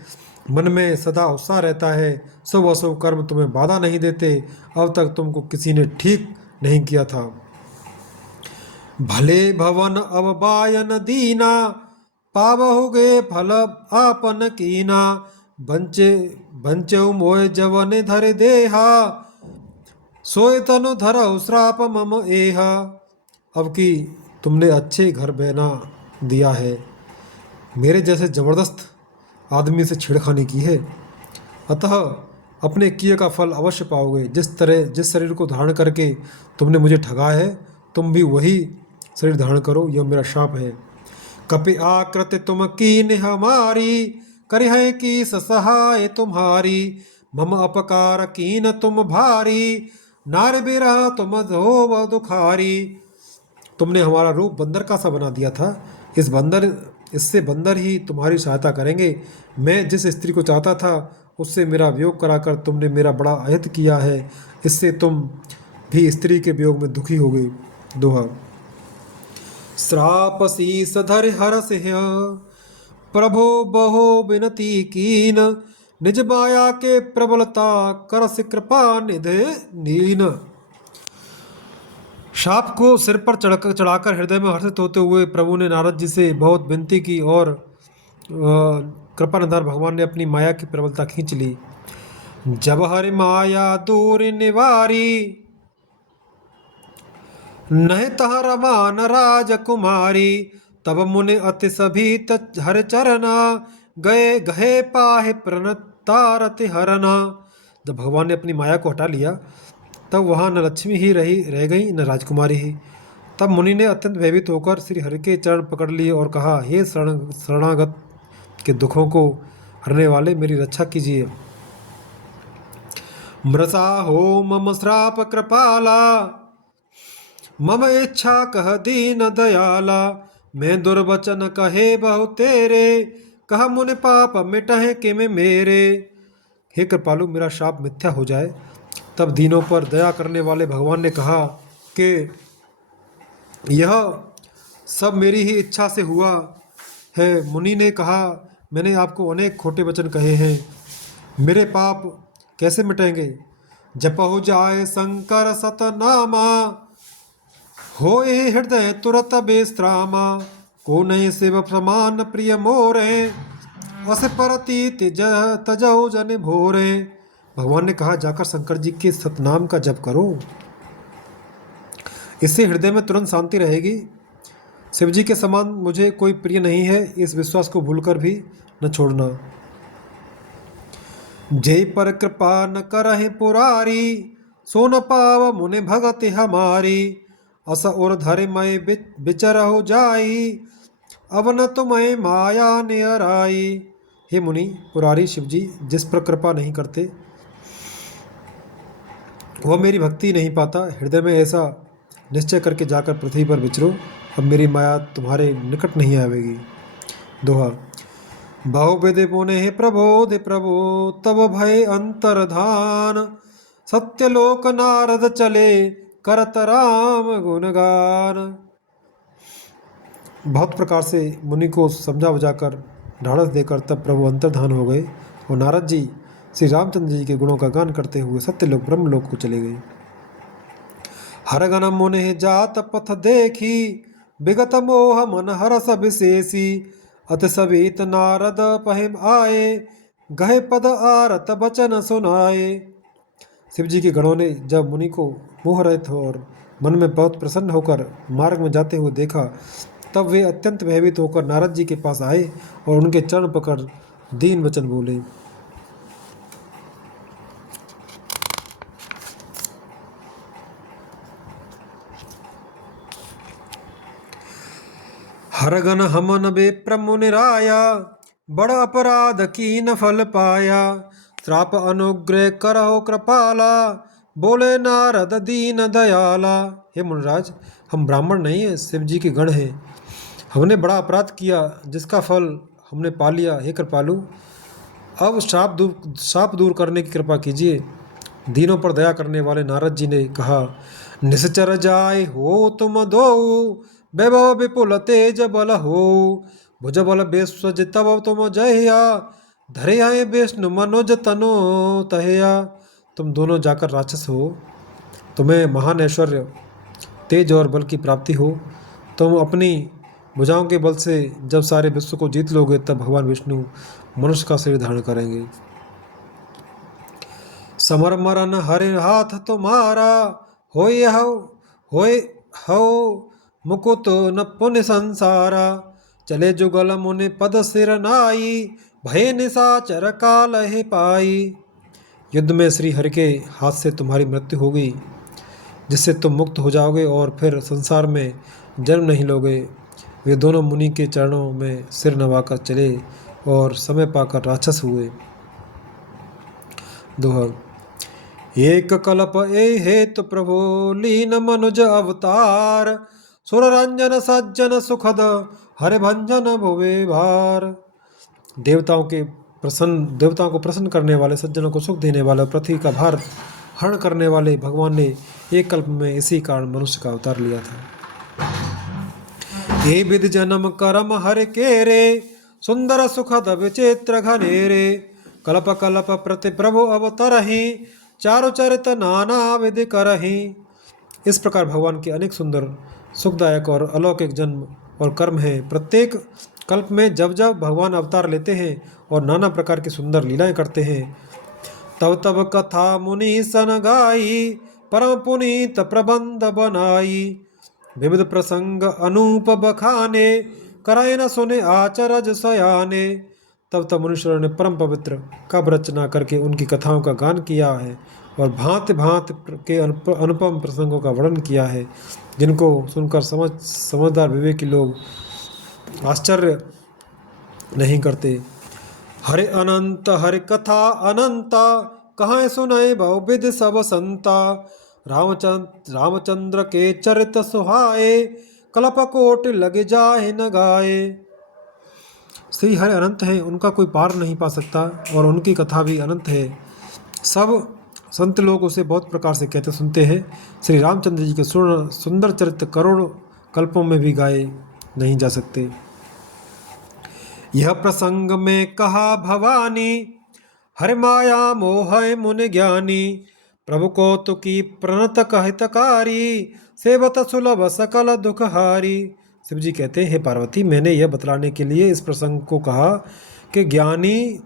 मन में सदा उत्साह रहता है। शुभ अशुभ कर्म तुम्हें बाधा नहीं देते, अब तक तुमको किसी ने ठीक नहीं किया था। भले भवन अब बायन दीना, पावहुगे फल आपन कीना। बंचे बंचे मोय जवन धर देहा, सोए तनु धरऊ श्राप मम एहा। अब कि तुमने अच्छे घर बना दिया है, मेरे जैसे जबरदस्त आदमी से छेड़खानी की है, अतः अपने किए का फल अवश्य पाओगे। जिस शरीर को धारण करके तुमने मुझे ठगा है, तुम भी वही शरीर धारण करो, यह मेरा शाप है। कपि आकृति तुम कीन हमारी, करे है कि सहाय तुम्हारी। मम अपकार कीन तुम भारी, नार बिरह तुम धोव दुखारी। तुमने हमारा रूप बंदर का सा बना दिया था, इससे बंदर ही तुम्हारी सहायता करेंगे। मैं जिस स्त्री को चाहता था उससे मेरा वियोग कराकर तुमने मेरा बड़ा अहित किया है, इससे तुम भी स्त्री के वियोग में दुखी हो गई। दोहा। श्राप शीस धर हरस है, प्रभो बहो विनती कीन। निज माया के प्रबलता करस कृपा निधे नीन। शाप को सिर पर चढ़ाकर हृदय में हर्षित होते हुए प्रभु ने नारद जी से बहुत विनती की और कृपा निधान भगवान ने अपनी माया की प्रबलता खींच ली। जब हरि माया दूर निवारी, नहीं तह रमान राजकुमारी। तब मुनि अति सभीत हर चरना, गए गहे पाहे प्रणतारति हरना। जब भगवान ने अपनी माया को हटा लिया, तब वहाँ न लक्ष्मी ही रह गई न राजकुमारी ही। तब मुनि ने अत्यंत भयभीत होकर श्री हरि के चरण पकड़ लिए और कहा, हे शरणागत के दुखों को हरने वाले, मेरी रक्षा कीजिए। मृषा हो मम श्राप कृपाला, मम इच्छा कह दीन दयाला। मैं दुर्वचन कहे बहु तेरे, कह मुनि पाप मिटहे किम मेरे। हे कृपालु, मेरा शाप मिथ्या हो जाए। तब दीनों पर दया करने वाले भगवान ने कहा कि यह सब मेरी ही इच्छा से हुआ है। मुनि ने कहा, मैंने आपको अनेक खोटे वचन कहे हैं, मेरे पाप कैसे मिटेंगे। जपहु जाए शंकर सतनामा, होए हृदय तुरत बेस्त्रामा। को नहीं शिव समान प्रिय मोरे, अस परतीत तजौ जन भोरे। भगवान ने कहा, जाकर शंकर जी के सतनाम का जप करो, इससे हृदय में तुरंत शांति रहेगी। शिव जी के समान मुझे कोई प्रिय नहीं है, इस विश्वास को भूलकर भी न छोड़ना। जय पर कृपा न करहि पुरारी, सो न पाव मुनि भगति हमारी। अस उर धरे मय बिचरहु जाई, अब न तुम्हें माया नियराई। हे मुनि, पुरारी शिव जी जिस पर कृपा नहीं करते वह मेरी भक्ति नहीं पाता। हृदय में ऐसा निश्चय करके जाकर पृथ्वी पर विचरो, अब मेरी माया तुम्हारे निकट नहीं आवेगी। दोहा। बहुविधि पुण्य प्रबोधि प्रभु, तब भय अंतर्धान। सत्यलोक नारद चले, करत राम गुणगान। बहुत प्रकार से मुनि को समझा बुझाकर ढाढ़स देकर तब प्रभु अंतर्धान हो गए और नारद जी श्री रामचंद्र जी के गुणों का गान करते हुए सत्यलोक ब्रह्मलोक को चले गए। हरगन मुनि जात पथ देखी, विगत मोह मन हरस विशेषी। अत सवित नारद पहिम आए, गहे पद आरत बचन सुनाए। शिव जी के गणों ने जब मुनि को मोह रहित और मन में बहुत प्रसन्न होकर मार्ग में जाते हुए देखा, तब वे अत्यंत भयभीत होकर नारद जी के पास आए और उनके चरण पकड़ दीन वचन बोले। हरगन हमन विप्र मुनिराया, बड़ अपराध कीन फल पाया। श्राप अनुग्रह करहो कृपाला, बोले नारद दीन दयाला। हे मुनिराज, हम ब्राह्मण नहीं हैं, शिव जी के गण हैं। हमने बड़ा अपराध किया जिसका फल हमने पा लिया। हे कृपालु, अब श्राप दूर करने की कृपा कीजिए। दीनों पर दया करने वाले नारद जी ने कहा, निश्चर जाय हो तुम दो, वैभव विपुल तेज बल हो। भुज बल बेस्वज तब तुम जहिया, धरे आए विष्णु मनोज तनो तहया। तुम दोनों जाकर राक्षस हो, तुम्हें महान ऐश्वर्य, तेज और बल की प्राप्ति हो। तुम अपनी भुजाओं के बल से जब सारे विश्व को जीत लोगे, तब भगवान विष्णु मनुष्य का शरीर धारण करेंगे। समर मरन हरे हाथ तुम्हारा, होय हो मुकुत न पुण्य संसारा। चले जुगल मुनि पद सिर नाई, भय निशाचर काल है पाई। युद्ध में श्री हरि के हाथ से तुम्हारी मृत्यु होगी, जिससे तुम मुक्त हो जाओगे और फिर संसार में जन्म नहीं लोगे। वे दोनों मुनि के चरणों में सिर नवाकर चले और समय पाकर राक्षस हुए। दोहा। एक कल्प ए हेतु प्रभु लीन मनुज अवतार, सुर रंजन सज्जन सुखद हरि भंजन भुवे भार। देवताओं को प्रसन्न करने वाले, सज्जनों को सुख देने वाले, पृथ्वी का भार हरण करने वाले भगवान ने एक कल्प में इसी कारण मनुष्य का अवतार लिया था। हे विधि जन्म करम हर केरे, सुंदर सुखद विचित्र घनेरे। कल्प कल्प प्रति प्रभु अवतरहि, चारु चरित नाना विधि करहि। इस प्रकार भगवान के अनेक सुंदर, सुखदायक और अलौकिक जन्म और कर्म हैं। प्रत्येक कल्प में जब जब भगवान अवतार लेते हैं और नाना प्रकार की सुंदर लीलाएं करते हैं, तब तब कथा मुनि सन गाई, परम पुनीत प्रबंध बनाई। विविध प्रसंग अनूप बखाने, कराए न सुने आचरज सयाने। तब तब मनुष्यों ने परम पवित्र काव्य रचना करके उनकी कथाओं का गान किया है और भांति भांति के अनुपम प्रसंगों का वर्णन किया है, जिनको सुनकर समझदार विवेकी लोग आश्चर्य नहीं करते। हरि अनंत हरि कथा अनंता, कहाँ सुनाए बहुविध सब संता। रामचंद्र के चरित सुहाए, कल्प कोट लग जाए न गाए। श्री हरि अनंत है, उनका कोई पार नहीं पा सकता और उनकी कथा भी अनंत है। सब संत लोग उसे बहुत प्रकार से कहते सुनते हैं। श्री रामचंद्र जी के सुंदर चरित्र करोड़ों कल्पों में भी गाए नहीं जा सकते। यह प्रसंग में कहा भवानी, हरि माया मोह मुनि ज्ञानी। प्रभु कौतुकी प्रणत कहितकारी, सेवत सुलभ सकल दुखहारी। शिव जी कहते हैं, हे पार्वती, मैंने यह बतलाने के लिए इस प्रसंग को कहा कि ज्ञानी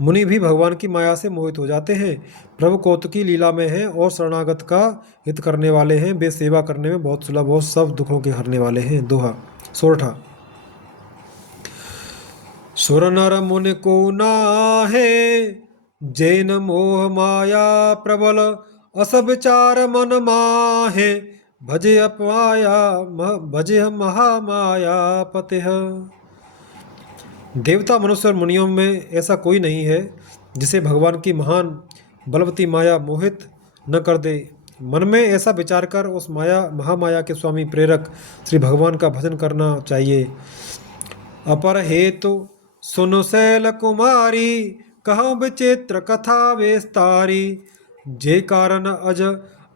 मुनि भी भगवान की माया से मोहित हो जाते हैं। प्रभु कौतुकी लीला में हैं और शरणागत का हित करने वाले हैं। वे सेवा करने में बहुत सुलभ और सब दुखों के हरने वाले हैं। दोहा। सोरठा। सुर नर मुनि को नाहे, जैन मोह माया प्रबल। अस विचार मन माहे, भजे अपमाया भजे महामाया पते। देवता, मनुष्य और मुनियों में ऐसा कोई नहीं है जिसे भगवान की महान बलवती माया मोहित न कर दे। मन में ऐसा विचार कर उस महामाया के स्वामी प्रेरक श्री भगवान का भजन करना चाहिए। अपर हेतु सुनो शैल कुमारी, कहूँ विचित्र कथा विस्तारी। जे कारण अज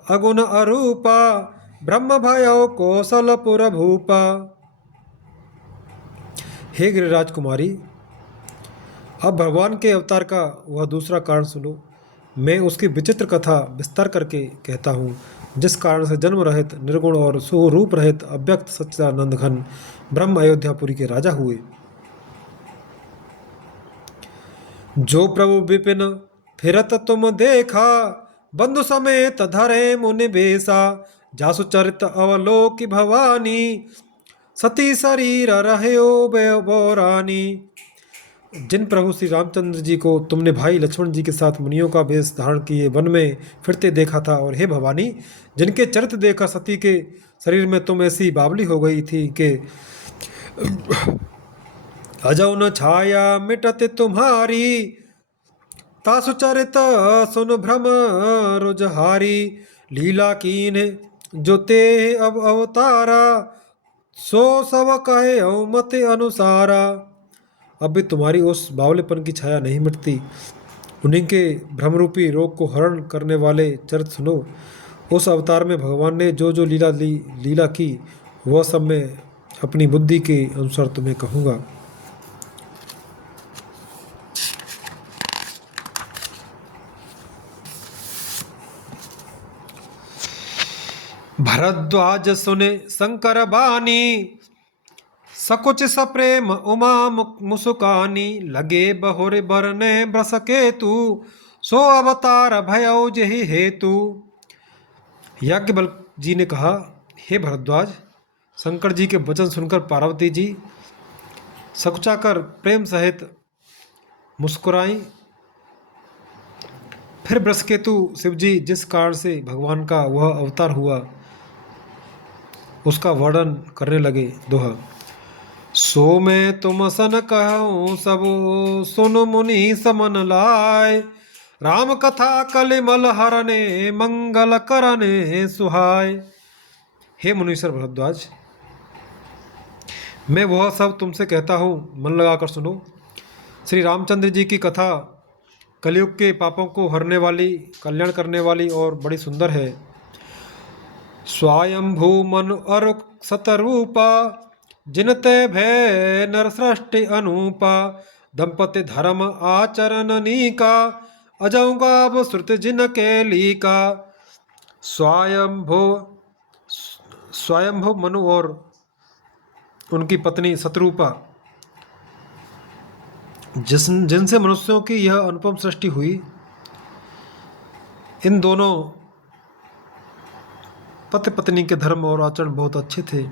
अगुण अरूपा, ब्रह्म भयो कौशलपुर भूपा। हे गिरिराज कुमारी, अब भगवान के अवतार का वह दूसरा कारण सुनो। मैं उसकी विचित्र कथा विस्तार करके कहता हूँ, जिस कारण से जन्म रहित, निर्गुण और स्वरूप रहित अव्यक्त सच्चिदानंद घन ब्रह्म अयोध्यापुरी के राजा हुए। जो प्रभु विपिन फिरत तुम देखा, बंधु समेत धरे मुनि बेसा। जासु चरित अवलोकि भवानी, सती शरीर रहो बोरानी। जिन प्रभु श्री रामचंद्र जी को तुमने भाई लक्ष्मण जी के साथ मुनियों का वेश धारण किए वन में फिरते देखा था, और हे भवानी, जिनके चरित्र देखकर सती के शरीर में तुम ऐसी बावली हो गई थी कि अजौ न छाया मिटत तुम्हारी, तासु चरित सुन भ्रम रुजहारी। लीला कीन जो ते अब अवतारा, सो सब कहे मत अनुसारा। अब भी तुम्हारी उस बावलेपन की छाया नहीं मिटती। उन्हीं के भ्रमरूपी रोग को हरण करने वाले चरित्र सुनो। उस अवतार में भगवान ने जो जो लीला की, वह सब मैं अपनी बुद्धि के अनुसार तुम्हें कहूँगा। भरद्वाज सुने शंकर बानी, सकुच सप्रेम उमा मुसुकानी। लगे बहुर बरने ब्रस केतु, सो अवतार भयौ जेहि हेतु। याज्ञवल्क जी ने कहा, हे भरद्वाज, शंकर जी के वचन सुनकर पार्वती जी सकुचाकर प्रेम सहित मुस्कुराई। फिर बृहस्पति शिवजी जिस कारण से भगवान का वह अवतार हुआ उसका वर्णन करने लगे। दोहा। सो मैं तुम सन कहूँ सब सुन मुनि समन लाय, राम कथा कलिमल हरने मंगल करने सुहाय। हे मुनीश्वर भरद्वाज, मैं वह सब तुमसे कहता हूँ, मन लगाकर सुनो। श्री रामचंद्र जी की कथा कलयुग के पापों को हरने वाली, कल्याण करने वाली और बड़ी सुंदर है। स्वयंभू मनु अरुक सतरूपा, जिनते भय नर सृष्टि अनूपा। दंपति धर्म आचरण नीका, अजौगाब श्रुत जिन के लीका। स्वयंभू मनु और उनकी पत्नी सतरूपा, जिनसे मनुष्यों की यह अनुपम सृष्टि हुई, इन दोनों पति पत्नी के धर्म और आचरण बहुत अच्छे थे।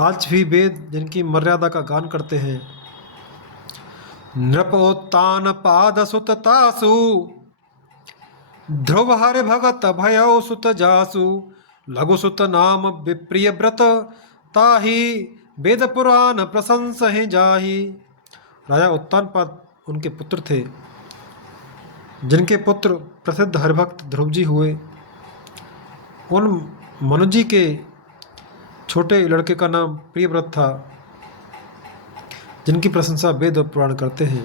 आज भी वेद जिनकी मर्यादा का गान करते हैं। नृपोत्तान पाद सुत तासु, ध्रुव हरि भगत भयौ सुत जासु। लघु सुत नाम विप्रिय व्रत, ताहि वेद पुराण प्रशंस है जाहि। राजा उत्तानपाद उनके पुत्र थे, जिनके पुत्र प्रसिद्ध हरिभक्त ध्रुव जी हुए। उन मनु जी के छोटे लड़के का नाम प्रियव्रत था, जिनकी प्रशंसा वेद और पुराण करते हैं।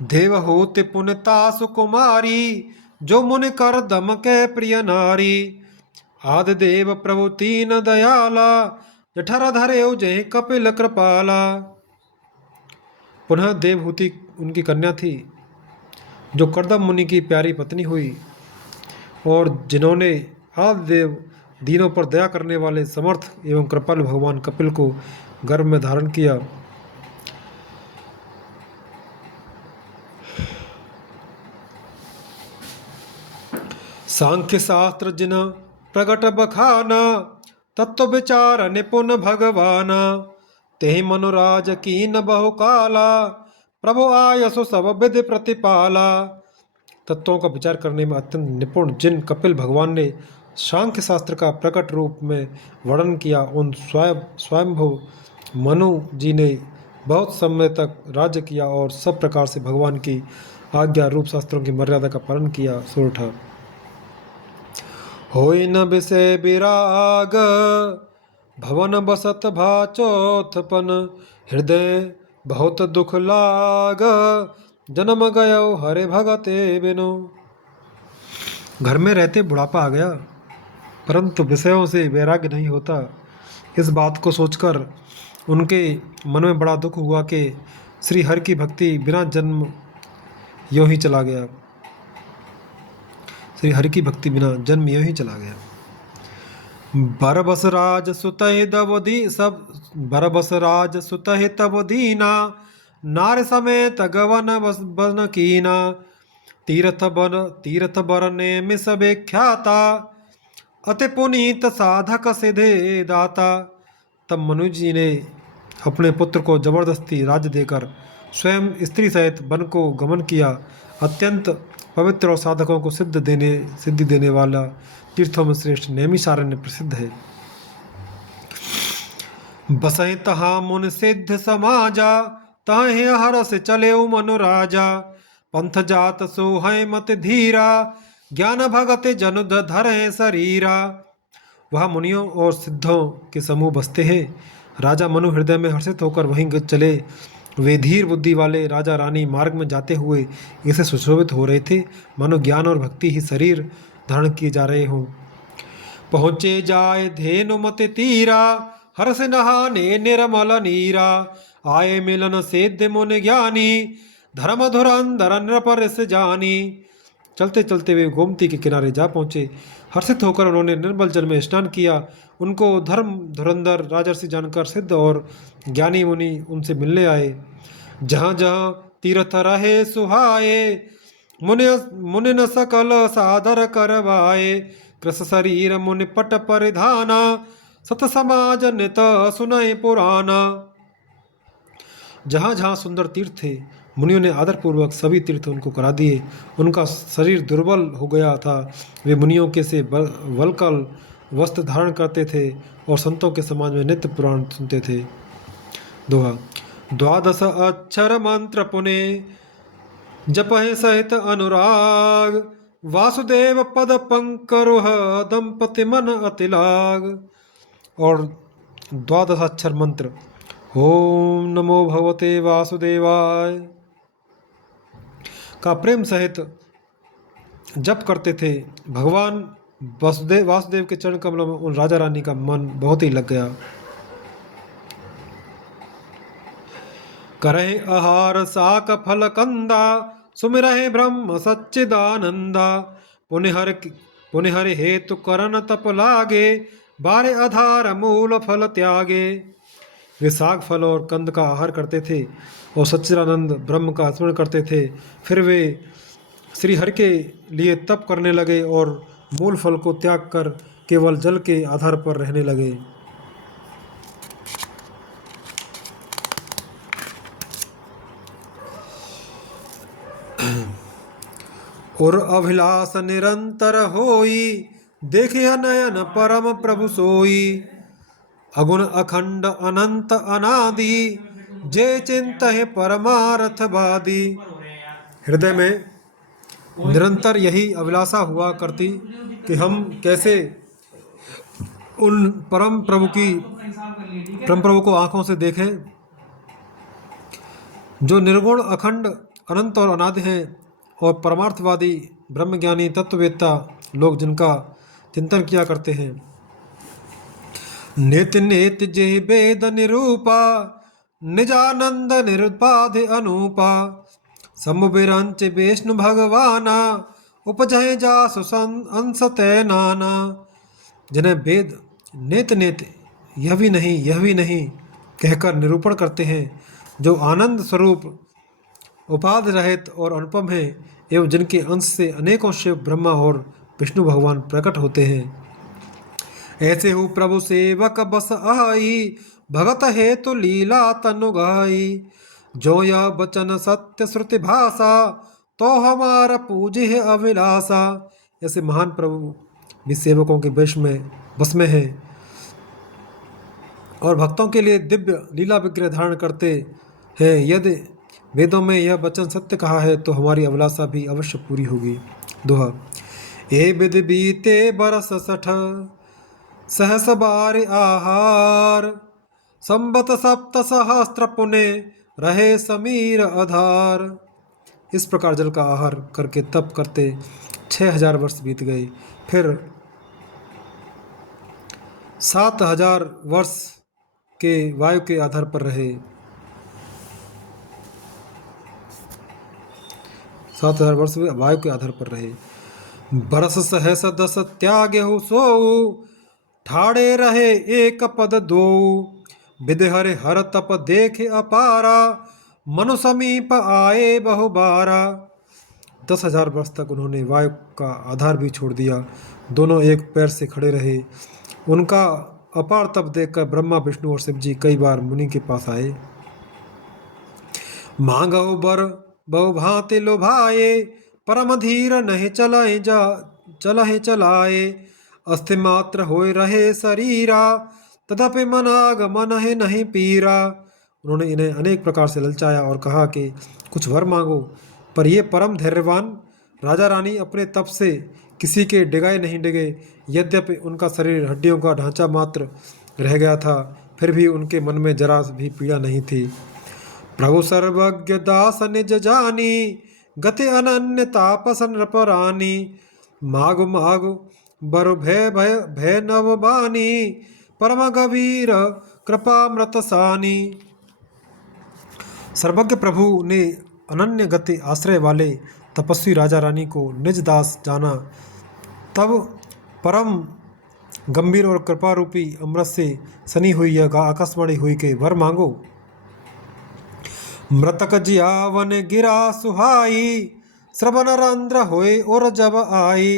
देव होते पुण्यता सुकुमारी, जो मुनि कर दम के प्रिय नारी। आदि देव प्रभु तीन दयाला, जठर धरे जय कपिल कृपाला। पुनः देवहूति उनकी कन्या थी, जो करदम मुनि की प्यारी पत्नी हुई, और जिन्होंने आदिदेव दीनों पर दया करने वाले समर्थ एवं कृपालु भगवान कपिल को गर्भ में धारण किया। सांख्य शास्त्र जिन प्रगट बखाना, तत्व विचार निपुण भगवाना। तेहि मनुराज कीन बहुकाला, प्रभु आयसु सब विधि प्रतिपाला। तत्वों का विचार करने में अत्यंत निपुण जिन कपिल भगवान ने सांख्य शास्त्र का प्रकट रूप में वर्णन किया, उन स्वयंभू मनु जी ने बहुत समय तक राज्य किया और सब प्रकार से भगवान की आज्ञा रूप शास्त्रों की मर्यादा का पालन किया। सोरठा। होय न विषय विराग, भवन बसत भाचोत्पन। हृदय बहुत दुख लाग, जन्म गयो हरे भगते बिनु। घर में रहते बुढ़ापा आ गया, परंतु विषयों से वैराग्य नहीं होता। इस बात को सोचकर उनके मन में बड़ा दुख हुआ कि श्री हरि की भक्ति बिना जन्म यूं ही चला गया। श्री हरि की भक्ति बिना जन्म यूं ही चला गया। बरबस राज सुतहि तब दीना, नार समेत गवन बन कीना। तीर्थ बरने में सबे ख्याता, अति पुनीत साधक सिधे दाता। तब मनु जी ने अपने पुत्र को जबरदस्ती राज्य देकर स्वयं स्त्री सहित वन को गमन किया। अत्यंत पवित्र और साधकों को सिद्धि देने वाला तीर्थों में श्रेष्ठ नैमिषारण्य प्रसिद्ध है। बसहि तहाँ मुन सिद्ध समाजा, तहि हरस चले मनु राजा। पंथ जात सोहै मत धीरा, ज्ञान भगत जनु धरे शरीरा। वहाँ मुनियों और सिद्धों के समूह बसते हैं। राजा मनु हृदय में हर्षित होकर वहीं चले। वे धीर बुद्धि वाले राजा रानी मार्ग में जाते हुए ऐसे सुशोभित हो रहे थे मानो ज्ञान और भक्ति ही शरीर धारण किए जा रहे हों। पहुँचे जाए धेनु मत तीरा, हर्ष नहाने निर्मल नीरा। आए मिलन सेद्य मुन ज्ञानी, धर्म धुरंधर नृपर से जानी। चलते चलते वे गोमती के किनारे जा पहुँचे। हर्षित होकर उन्होंने निर्मल जल में स्नान किया। उनको धर्म धुरंधर राजर्षि जानकर सिद्ध और ज्ञानी मुनि उनसे मिलने आए। जहाँ जहाँ तीर्थ रहे सुहाए, मुनि न सकल सादर करवाए। कृष शरीर मुनि पट परिधाना, सत समाज नित सुनय पुराना। जहाँ जहाँ सुंदर तीर्थ थे, मुनियों ने आदरपूर्वक सभी तीर्थ उनको करा दिए। उनका शरीर दुर्बल हो गया था। वे मुनियों के से वलकल वस्त्र धारण करते थे और संतों के समाज में नित्य पुराण सुनते थे। दोहा। द्वादश अक्षर मंत्र पुने, जपहि सहित अनुराग। वासुदेव पद पंकरुह, दंपति मन अतिलाग। और द्वादश अक्षर मंत्र ओम नमो भगवते वासुदेवाय का प्रेम सहित जप करते थे। भगवान वासुदेव के चरण कमलों में उन राजा रानी का मन बहुत ही लग गया। करहे आहार साक फल कंदा, सुमिरहे ब्रह्म सच्चिदानंदा। पुनिहर हेतु करन तप लागे, बारे आधार मूल फल त्यागे। वे साग फल और कंद का आहार करते थे और सच्चिदानंद ब्रह्म का स्मरण करते थे। फिर वे श्री हरि के लिए तप करने लगे और मूल फल को त्याग कर केवल जल के आधार पर रहने लगे। और अभिलाष निरंतर होई, देखे नयन परम प्रभु सोई। अगुण अखंड अनंत अनादि, जे चिंत है परमार्थवादी। हृदय में निरंतर यही अभिलाषा हुआ करती कि हम कैसे उन परम प्रभु को आंखों से देखें, जो निर्गुण अखंड अनंत और अनादि हैं और परमार्थवादी ब्रह्मज्ञानी तत्ववेत्ता लोग जिनका चिंतन किया करते हैं। नित्य नित्य जे वेद निरूपा, निजानंद निरुपाधि अनूपा। समुबिरंच विष्णु भगवाना, उपजय जासु अंश तय नाना। जिन्हें वेद नेत नेत यह भी नहीं कहकर निरूपण करते हैं, जो आनंद स्वरूप उपाधि रहित और अनुपम है, एवं जिनके अंश से अनेकों शिव ब्रह्मा और विष्णु भगवान प्रकट होते हैं। ऐसे हो प्रभु सेवक बस आई, भगत हेतु लीला तनु गाई। जो यह बचन सत्य श्रुति भाषा, तो हमारा पूज्य है अभिलाषा। ऐसे महान प्रभु भी सेवकों के बस में है और भक्तों के लिए दिव्य लीला विग्रह धारण करते हैं। यदि वेदों में यह वचन सत्य कहा है तो हमारी अभिलाषा भी अवश्य पूरी होगी। दोहा। ए विधि बीते बरस 60, सहस बार आहार। संबत सप्त सहस्त्र पुने, रहे समीर आधार। इस प्रकार जल का आहार करके तप करते 6000 वर्ष बीत गए। फिर 7000 वर्ष के वायु के आधार पर रहे। 7000 वर्ष वायु के आधार पर रहे। बरस सहस 10 त्यागे हो सो, ठाड़े रहे एक पद दो। विधि हरे हर तप देखे अपारा, मनु समीप आए बहुबारा। 10,000 वर्ष तक उन्होंने वायु का आधार भी छोड़ दिया, दोनों एक पैर से खड़े रहे। उनका अपार तप देखकर ब्रह्मा, विष्णु और शिव जी कई बार मुनि के पास आए। मांगो बर बहु भांति लोभाए, परम धीर नहीं चलहि चलाए। अस्थि मात्र होय रहे शरीरा, तदपि मनाग मन है नहीं पीरा। उन्होंने इन्हें अनेक प्रकार से ललचाया और कहा कि कुछ वर मांगो, पर ये परम धैर्यवान राजा रानी अपने तप से किसी के डिगाए नहीं डिगे। यद्यपि उनका शरीर हड्डियों का ढांचा मात्र रह गया था, फिर भी उनके मन में जरा भी पीड़ा नहीं थी। प्रभु सर्वज्ञ दास निज जानी, गति अनन्य तापस नृपरानी। मागु मागु बरु भय भय भय नव बानी, परम गभीर कृपामृत सानी। सर्वज्ञ प्रभु ने अनन्य गति आश्रय वाले तपस्वी राजा रानी को निज दास जाना। तब परम गंभीर और कृपा रूपी अमृत से सनी हुई यह आकाशवाणी हुई कि वर मांगो। मृतक जियावन गिरा सुहाई, श्रवण रंध्र होए और जब आई।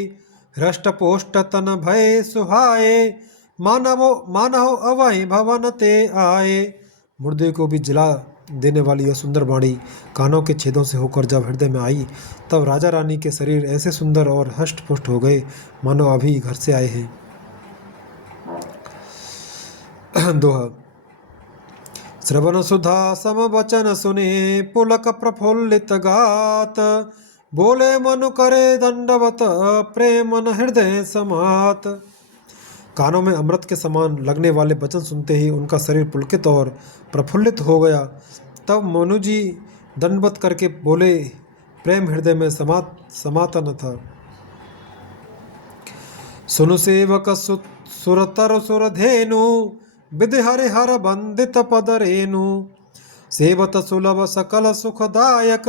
हृष्ट पोष्ट तन भय सुहाए, मानव अवहि भवन ते आए। मुर्दे को भी जला देने वाली यह सुंदर वाणी कानों के छेदों से होकर जब हृदय में आई, तब राजा रानी के शरीर ऐसे सुंदर और हष्ट पुष्ट हो गए मानो अभी घर से आए हैं। दोहा। श्रवण सुधा सम वचन सुने, पुलक प्रफुल्लित गात। बोले मनु करे दंडवत, प्रेम मन हृदय समात। कानों में अमृत के समान लगने वाले वचन सुनते ही उनका शरीर पुलकित और प्रफुल्लित हो गया। तब मनु जी दंडवत करके बोले, प्रेम हृदय में समाता न था। सुनु सेवक सुरतर सुरधेनु, विधि हरिहर बंदित पद रेनु। सेवत सुलभ सकल सुखदायक,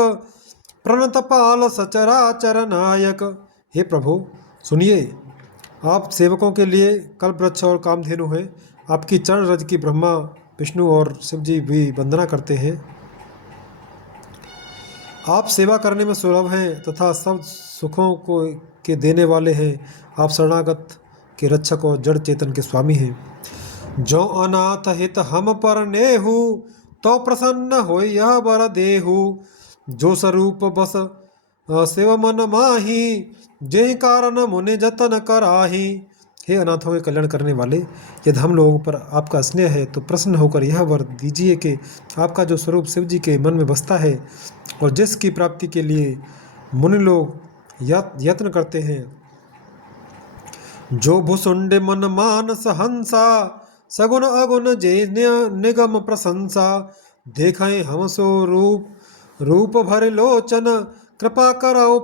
प्रणत पाल सचराचर नायक। हे प्रभु सुनिए, आप सेवकों के लिए कल्प वृक्ष और कामधेनु हैं। आपकी चरण रज की ब्रह्मा, विष्णु और शिव जी भी वंदना करते हैं। आप सेवा करने में सुलभ हैं तथा सब सुखों को के देने वाले हैं। आप शरणागत के रक्षक और जड़ चेतन के स्वामी हैं। जो अनाथ हित हम पर नेहु, तो प्रसन्न हो यह वर देहु। जो स्वरूप बस शिव मन माही, जे कारण मुनि जतन कराही। हे अनाथों के कल्याण करने वाले, यदि हम लोगों पर आपका स्नेह है तो प्रसन्न होकर यह वर दीजिए कि आपका जो स्वरूप शिव जी के मन में बसता है और जिसकी प्राप्ति के लिए मुनि लोग यत्न करते हैं। जो भुसुंड मन मानस हंसा, सगुन अगुण जे निगम प्रशंसा। देखें हम सो रूप भर लोचन, कृपा करो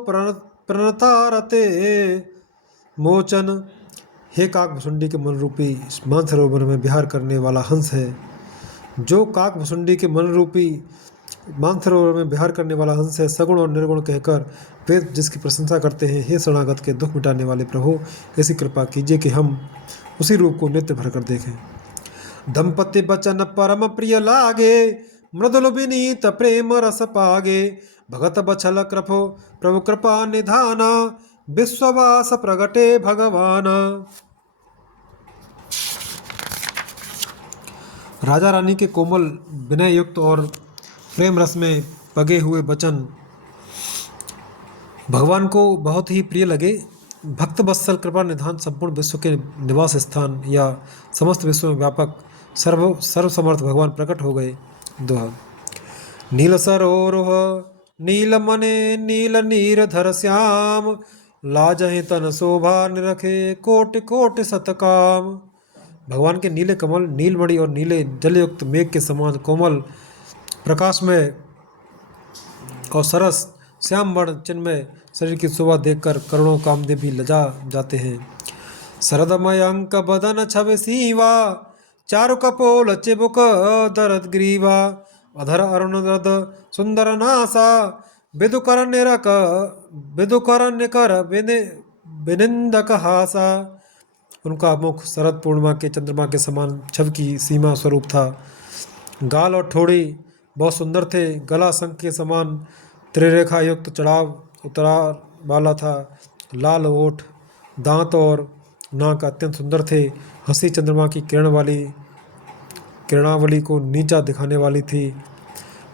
प्रणतारते मोचन। हे काक भुसुंडी के मन रूपी मानसरोवर में विहार करने वाला हंस है। जो काक भुसुंडी के मन रूपी मानसरोवर में विहार करने वाला हंस है, सगुण और निर्गुण कहकर वेद जिसकी प्रशंसा करते हैं। हे शरणागत के दुख मिटाने वाले प्रभु, ऐसी कृपा कीजिए कि हम उसी रूप को नित्य भरकर देखें। दंपति बचन परम प्रिय लागे, मृदुल विनीत प्रेम रस पागे। भगत बछल कृपो प्रभु कृपा निधाना, विश्ववास प्रगटे भगवाना। राजा रानी के कोमल विनय युक्त और प्रेम रस में पगे हुए वचन भगवान को बहुत ही प्रिय लगे। भक्त वत्सल कृपा निधान संपूर्ण विश्व के निवास स्थान या समस्त विश्व में व्यापक सर्वसमर्थ भगवान प्रकट हो गए। दोहा। नील सरोरुह नील मने नील नीर धर श्याम, लाजहि तन शोभा निरखे कोटि कोटि सतकाम। भगवान के नीले कमल, नीलमणि और नीले जलयुक्त मेघ के समान कोमल प्रकाश में और सरस श्याम वर्ण चिन्मय शरीर की शोभा देखकर करोड़ों कामदेव भी लजा जाते हैं। शरदमयंक बदन छवि सीवा, चारु कपोल चिबुक दरद ग्रीवा। अधर अरुणरद सुंदर नासा, विदुकर निकर विनिंदक हासा। उनका मुख शरद पूर्णिमा के चंद्रमा के समान छवि की सीमा स्वरूप था। गाल और ठोड़ी बहुत सुंदर थे। गला शंख के समान त्रिरेखा युक्त चढ़ाव उतरा वाला था, लाल ओठ, दांत और नाक अत्यंत सुंदर थे। हंसी चंद्रमा की किरणावली को नीचा दिखाने वाली थी।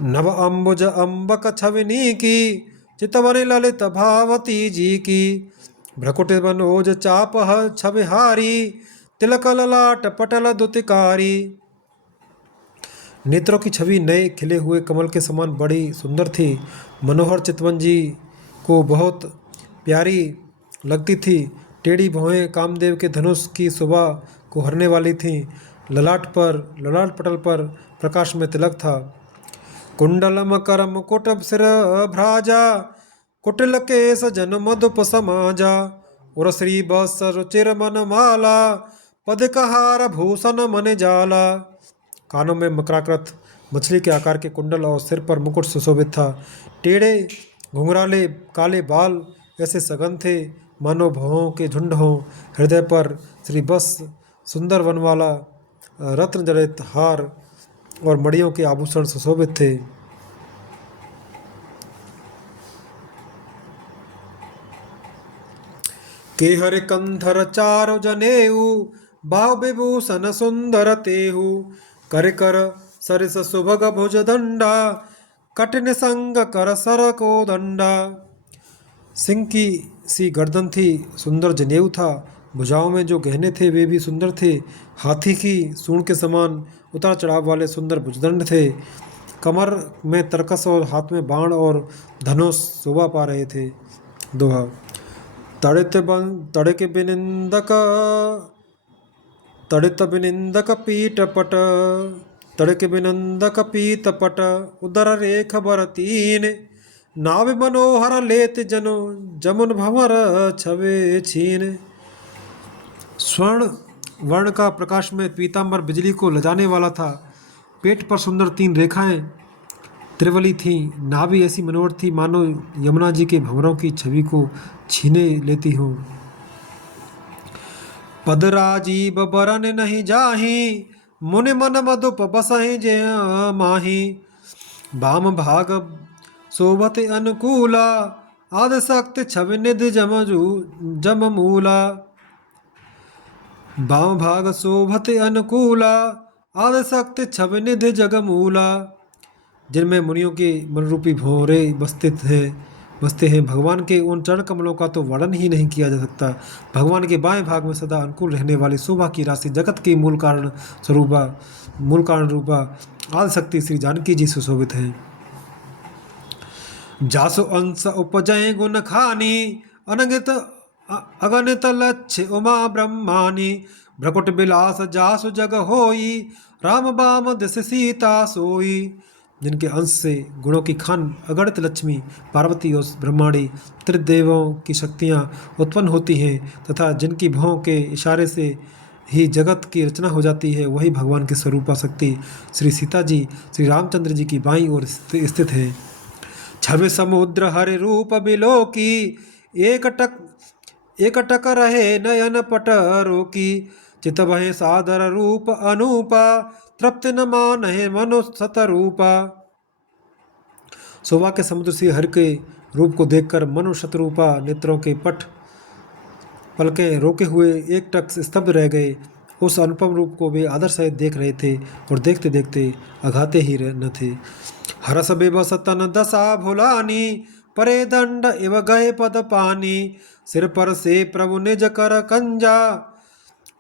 नभ अम्बुज अम्बक छविनी की, चितवनी ललित भावती जी की। भ्रकुट बनोज चाप छविहारी, तिलक ललाट पटल दुतिकारी। नेत्रों की छवि नए खिले हुए कमल के समान बड़ी सुंदर थी। मनोहर चितवन जी को बहुत प्यारी लगती थी। टेढ़ी भौहें कामदेव के धनुष की शोभा को हरने वाली थीं। ललाट पटल पर प्रकाश में तिलक था। कुंडलम कर मुकुट सिर भ्राजा, कुटिल केस जन मधुप समाजा। उर श्री बस रुचिर मन माला, पद कहार भूषण मन जाला। कानों में मकराकृत मछली के आकार के कुंडल और सिर पर मुकुट सुशोभित था। टेढ़े घुंघराले काले बाल ऐसे सघन थे मानो भवों के झुंड हों। हृदय पर श्री बस सुंदर वनवाला, रत्न जड़ित हार और मड़ियों के आभूषण सुशोभित थे। के हर कंधर चारो जनेऊ, बाहु विभूषण सुंदर तेहु। कर सरिस सुभग भुज दंडा, कठिन संग कर सर को दंडा। सिंह की सी गर्दन थी, सुंदर जनेऊ था। भुजाओं में जो गहने थे वे भी सुंदर थे। हाथी की सूंड के समान उतार चढ़ाव वाले सुंदर भुजदंड थे। कमर में तरकस और हाथ में बाण और धनुष शोभा पा रहे थे। दोहा। तड़ित बिनिंदक तड़ित बिनिंदक पीठ पट, तड़ित बिनिंदक पीत पट। उदर रेख बर तीन, नाभ मनोहर लेत जनो, जमुन भंवर छवे छीन। स्वर्ण वर्ण का प्रकाश में पीतांबर बिजली को लजाने वाला था। पेट पर सुंदर 3 रेखाएं त्रिवली थीं। नाभि ऐसी मनोहर थी मानो यमुना जी के भंवरों की छवि को छीने लेती हो। पद राजीव बरन नहीं जाही, मुनि मन मधुप बसहि जे माही। वाम भाग शोभत अनुकूला, आद शक्ति छवि निधि जम मूला। वाम भाग शोभत अनुकूला, आद शक्ति छवि निधि जगमूला। जिनमें मुनियों के मनरूपी भंवरे बसते हैं। भगवान के उन चरण कमलों का तो वर्णन ही नहीं किया जा सकता। भगवान के बाएं भाग में सदा अनुकूल रहने वाली शोभा की राशि जगत की मूल कारण रूपा आदि शक्ति श्री जानकी जी सुशोभित हैं। जासु अंश उपजय गुण खानी, अगणित लक्ष्य उमा ब्रह्मानी। भ्रकुट बिलास जासु जग होई, राम बाम दिस सीता सोई। जिनके अंश से गुणों की खान अगणित लक्ष्मी, पार्वती और ब्रह्माणी त्रिदेवों की शक्तियाँ उत्पन्न होती हैं तथा जिनकी भौं के इशारे से ही जगत की रचना हो जाती है, वही भगवान की स्वरूपा शक्ति श्री सीता जी श्री रामचंद्र जी की बाईं ओर स्थित है। छवि समुद्र हरि रूप बिलो की, एक टक रहे नयन पट रोकी। चित वहे सादर रूप अनूपा, तृप्ति न मानहि मनु सतरूपा। शोभा के समुद्र से हरि के रूप को देखकर मनु शतरूपा नेत्रों के पलकें रोके हुए एक टक स्तब्ध रह गए। उस अनुपम रूप को वे आदर सहित देख रहे थे और देखते देखते अघाते ही न थे। हरस बेबस तन दशा भुलानी, परे दंड इव गए पद पानी। सिर पर से प्रभु निज कर कंजा,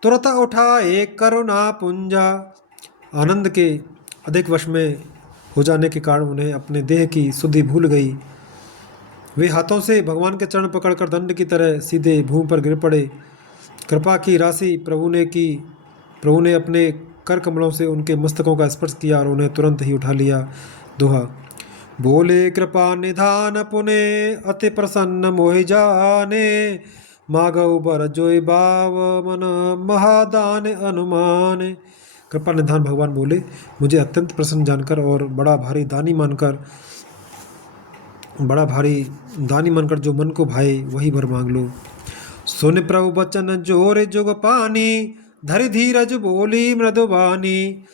तुरत उठाए करुणा पुंजा। आनंद के अधिक वश में हो जाने के कारण उन्हें अपने देह की शुद्धि भूल गई। वे हाथों से भगवान के चरण पकड़कर दंड की तरह सीधे भूमि पर गिर पड़े। कृपा की राशि प्रभु ने अपने कर कमलों से उनके मस्तकों का स्पर्श किया और उन्हें तुरंत ही उठा लिया। दोहा। बोले कृपा निधान पुने, अति प्रसन्न मोहि जाने। मागौ बर जोई बाव मन, महादान अनुमान। कृपा निधान भगवान बोले, मुझे अत्यंत प्रसन्न जानकर और बड़ा भारी दानी मानकर जो मन को भाए वही वर मांग लो। सुन प्रभु बचन जोर जुग पानी, धरि धीरज बोली मृदुबानी।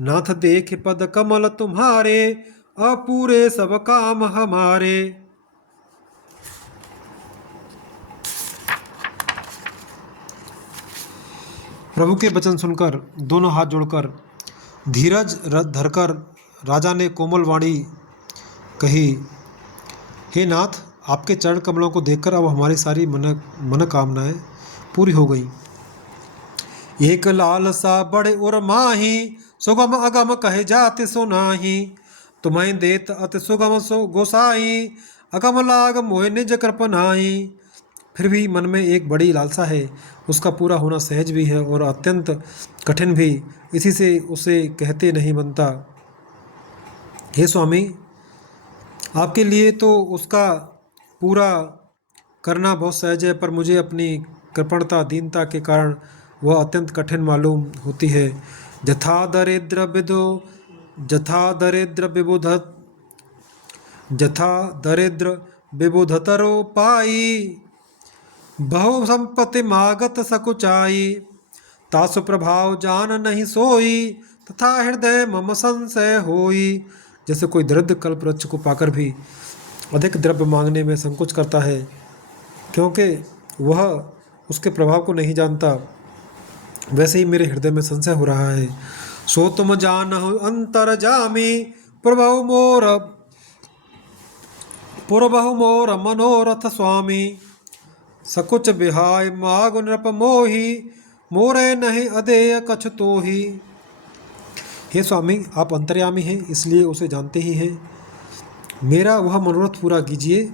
नाथ देख पद कमल तुम्हारे, अपूरे सब काम हमारे। प्रभु के वचन सुनकर दोनों हाथ जोड़कर धीरज धरकर राजा ने कोमल वाणी कही, हे नाथ, आपके चरण कमलों को देखकर अब हमारी सारी मनोकामनाएं पूरी हो गई। एक लालसा बड़े उर माही, सुगम अगम कहे जाति सुनाही। तुम्हें देत अति सुगम सो गोसाई, अगम लाग मोहि निज कृपनाई। फिर भी मन में एक बड़ी लालसा है, उसका पूरा होना सहज भी है और अत्यंत कठिन भी, इसी से उसे कहते नहीं बनता। हे स्वामी, आपके लिए तो उसका पूरा करना बहुत सहज है, पर मुझे अपनी कृपणता दीनता के कारण वह अत्यंत कठिन मालूम होती है। जथा दरिद्र विदो जथा दरिद्र विबुध जथा दरिद्र विबुधतरो पाई, बहु संपत्ति मागत सकुचाई। तासु प्रभाव जान नहीं सोई, तथा हृदय मम संशय होई। जैसे कोई दरिद्र कल्प वृक्ष को पाकर भी अधिक द्रव्य मांगने में संकोच करता है, क्योंकि वह उसके प्रभाव को नहीं जानता, वैसे ही मेरे हृदय में संशय हो रहा है। सो तुम जानहु अंतर जामी, पुरबहु मोर मनोरथ स्वामी। सकुच बिहाय मागु नृप मोही, मोरे नहीं अधेय कछ तोही। हे स्वामी, आप अंतर्यामी हैं, इसलिए उसे जानते ही हैं। मेरा वह मनोरथ पूरा कीजिए।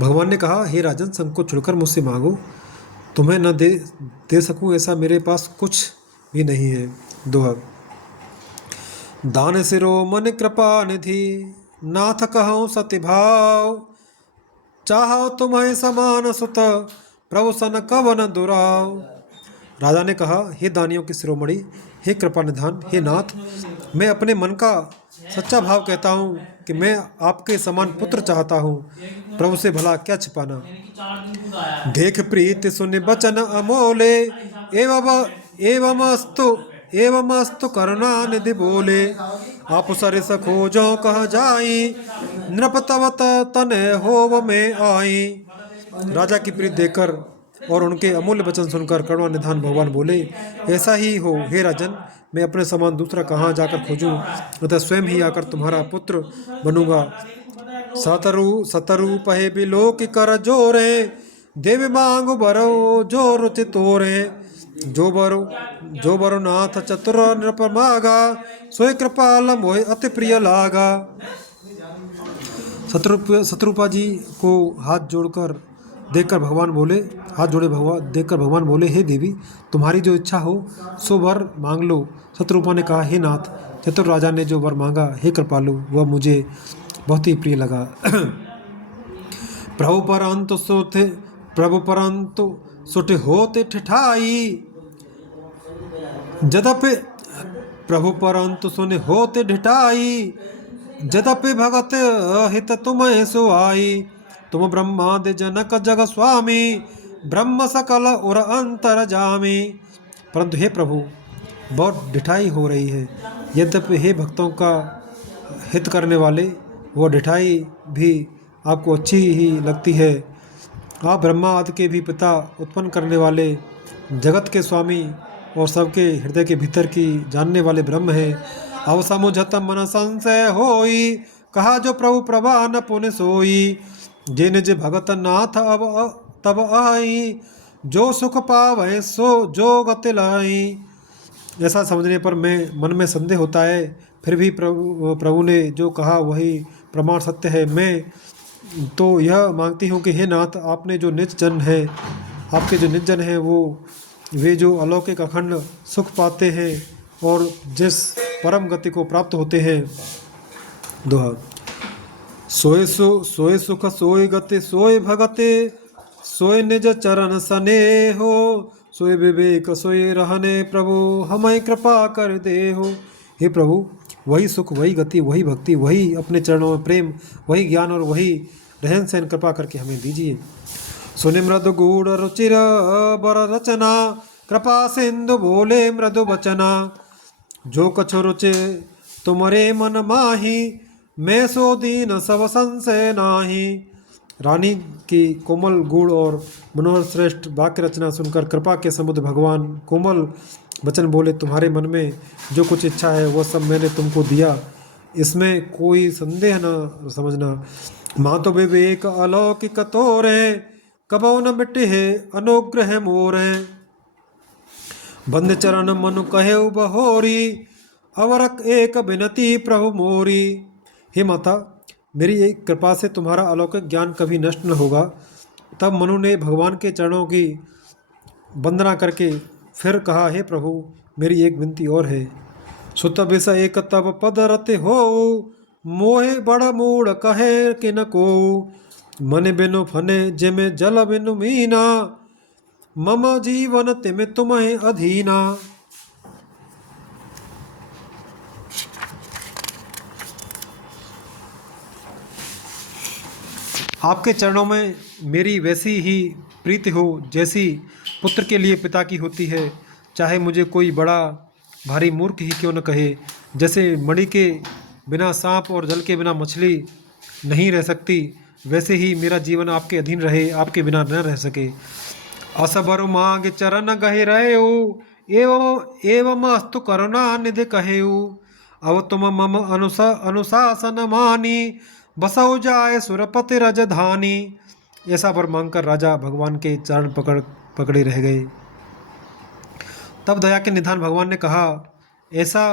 भगवान ने कहा, हे राजन, संकोच छोड़कर मुझसे मांगो। तुम्हें न दे सकूं ऐसा मेरे पास कुछ भी नहीं है। दोहा। दान सिरो मन कृपा निधि, नाथ कहूँ सति भाव। चाहो तुम्हें समान सुत, प्रभु सन कवन दुराव। राजा ने कहा, हे दानियों की शिरोमणि, हे कृपा निधान, हे नाथ, मैं अपने मन का सच्चा भाव कहता हूँ कि मैं आपके समान पुत्र चाहता हूँ। प्रभु से भला क्या छिपाना। देख प्रीति सुन बचन अमोले, एवं अस्तु करुणा निधि बोले। आप सरिस खोजो कह जाई, नृप तव तने होव में आई। राजा की प्रीति देखकर और उनके अमूल्य वचन सुनकर करुणा निधान भगवान बोले, ऐसा ही हो हे राजन, मैं अपने समान दूसरा कहाँ जाकर खोजूं, अतः स्वयं ही आकर तुम्हारा पुत्र बनूंगा। सतरु पहे बिलोक कर जोरे, देव मांगो बरो जो रुचि तोरे। जो बरो नाथ चतुर नृप मागा, सोय कृपाल मोहि अति प्रिय लागा। शत्रुपा जी को हाथ जोड़कर देखकर भगवान बोले, देखकर भगवान बोले, हे देवी, तुम्हारी जो इच्छा हो सो वर मांग लो। शत्रुपा ने कहा, हे नाथ, चतुर राजा ने जो वर मांगा, हे कृपालु, वह मुझे बहुत ही प्रिय लगा। प्रभु परंतु सुठ होते ठिठाई, जदपि प्रभु परंतु सुन होते ढिठाई। जदपि भगत हित तुम्हें सुहाई, तुम ब्रह्मादि जनक जग स्वामी, ब्रह्म सकल उर अंतर जामी। परंतु हे प्रभु, बहुत ढिठाई हो रही है। यद्यपि हे भक्तों का हित करने वाले, वो ढिठाई भी आपको अच्छी ही लगती है। आप ब्रह्मा आदि के भी पिता, उत्पन्न करने वाले, जगत के स्वामी और सबके हृदय के भीतर की जानने वाले ब्रह्म हैं। अब समुझत मन संशय होई, कहा जो प्रभु प्रभा न पुन सोई। जे निज भगत नाथ अब तब आई, जो सुख पावै सो जो गति लाई। ऐसा समझने पर मैं मन में संदेह होता है, फिर भी प्रभु ने जो कहा वही प्रमाण सत्य है। मैं तो यह मांगती हूँ कि हे नाथ, आपने जो निज जन है, आपके जो निज जन हैं, वे जो अलौकिक अखंड सुख पाते हैं और जिस परम गति को प्राप्त होते हैं। दोहा। सोए सुख सोए गति सोए भगते, सोए निज चरण सने हो। सोए विवेक सोए रहने, प्रभु हमें कृपा कर दे हो। हे प्रभु, वही सुख, वही गति, वही भक्ति, वही अपने चरणों में प्रेम, वही ज्ञान और वही रहन सहन कृपा करके हमें दीजिए। सुनि मृदु गूढ़ रुचिर बर रचना, कृपा सिंधु बोले मृदु बचना। जो कछु रुचि तुमरे मन माही, मैं सो दीन सब संशय नाही। रानी की कोमल गुण और मनोहर श्रेष्ठ वाक्य रचना सुनकर कृपा के समुद्र भगवान कोमल वचन बोले, तुम्हारे मन में जो कुछ इच्छा है वह सब मैंने तुमको दिया, इसमें कोई संदेह न समझना। माँ तो विवेक अलौकिक तोर है, कबौ न मिटे है अनुग्रह मोर है। बंद चरण मनु कहे बहोरी, अवरक एक विनती प्रभु मोरी। हे माता, मेरी एक कृपा से तुम्हारा अलौकिक ज्ञान कभी नष्ट न होगा। तब मनु ने भगवान के चरणों की वंदना करके फिर कहा, हे प्रभु, मेरी एक विनती और है। सुत बिस एक तब पद रते हो, मोहे बड़ मूड कहे कि न को। मन बिनु फने जिमे जल बिनु मीना, मम जीवन तिम तुम्हें अधीना। आपके चरणों में मेरी वैसी ही प्रीति हो जैसी पुत्र के लिए पिता की होती है, चाहे मुझे कोई बड़ा भारी मूर्ख ही क्यों न कहे। जैसे मणि के बिना सांप और जल के बिना मछली नहीं रह सकती, वैसे ही मेरा जीवन आपके अधीन रहे, आपके बिना न रह सके। असबर मांग चरण गहे रहे एवं एवं अस्तु करुणा निधि कहे। अब तुम मम अनुशासन मानी, बसौ जाए सुरपति रजधानी। ऐसा वर मांगकर राजा भगवान के चरण पकड़े रह गए। तब दया के निधान भगवान ने कहा, ऐसा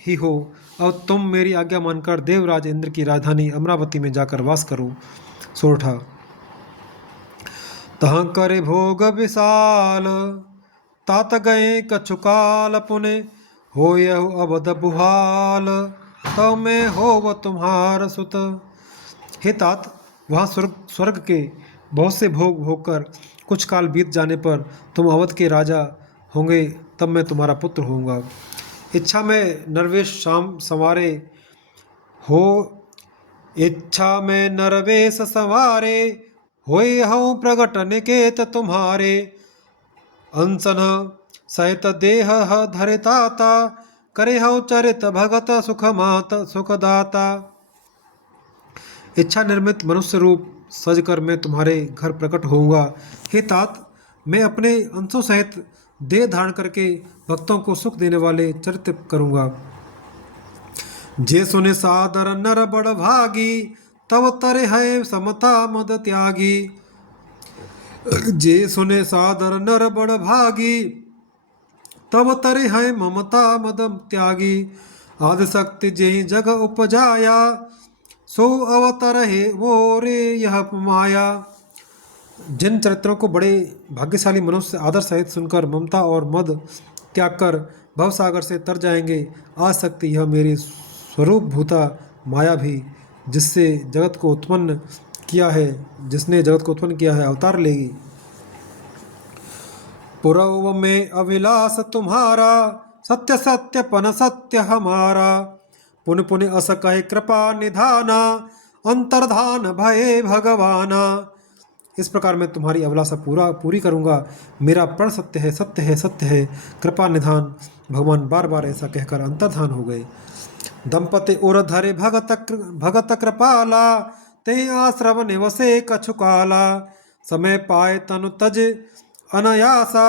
ही हो, अब तुम मेरी आज्ञा मानकर देवराज इंद्र की राजधानी अमरावती में जाकर वास करो। सोरठा। तहाँ करे भोग विशाल, तात गए कछुकाल पुने, हो यहु अवध बुहाल, तब मैं हो तुम्हार सुत। हे तात, वहाँ स्वर्ग के बहुत से भोग भोगकर कुछ काल बीत जाने पर तुम अवध के राजा होंगे, तब मैं तुम्हारा पुत्र होऊंगा। इच्छा में नरवेश शाम संवारे हो, इच्छा में नरवेश संवारे, होए हूँ प्रगट निकेत तुम्हारे। अनसन सहित देह धरे ताता, करे हूँ चरित भगत सुख मात सुखदाता। इच्छा निर्मित मनुष्य रूप सजकर मैं तुम्हारे घर प्रकट होऊंगा। हे तात, मैं अपने अंशों सहित देह धारण करके भक्तों को सुख देने वाले चरित्र करूंगा। जे सुने सादर नर बड़ भागी, तब तरे है समता मद त्यागी। जे सुने सादर नर बड़ भागी, तब तरे है ममता मद त्यागी। आदि शक्ति जेहि जग उपजाया, सो अवतर है वो रे यह माया। जिन चरित्रों को बड़े भाग्यशाली मनुष्य आदर सहित सुनकर ममता और मद त्याग कर भवसागर से तर जाएंगे, आ सकती यह मेरी स्वरूप भूता माया भी, जिससे जगत को उत्पन्न किया है, जिसने जगत को उत्पन्न किया है, अवतार लेगी। पुरव में अविलास तुम्हारा, सत्य सत्य पन सत्य हमारा। पुन पुन अस कहे कृपा निधाना, अंतर्धान भये भगवाना। इस प्रकार मैं तुम्हारी अभिलाषा पूरी करूंगा। मेरा प्रण सत्य है, सत्य है, सत्य है, कृपा निधान। भगवान बार बार ऐसा कहकर अंतर्धान हो गए। दंपति उर धरे भगत कृपाला, ते आश्रम निवसे कछुकाला। समय पाए तनु तज अनायासा,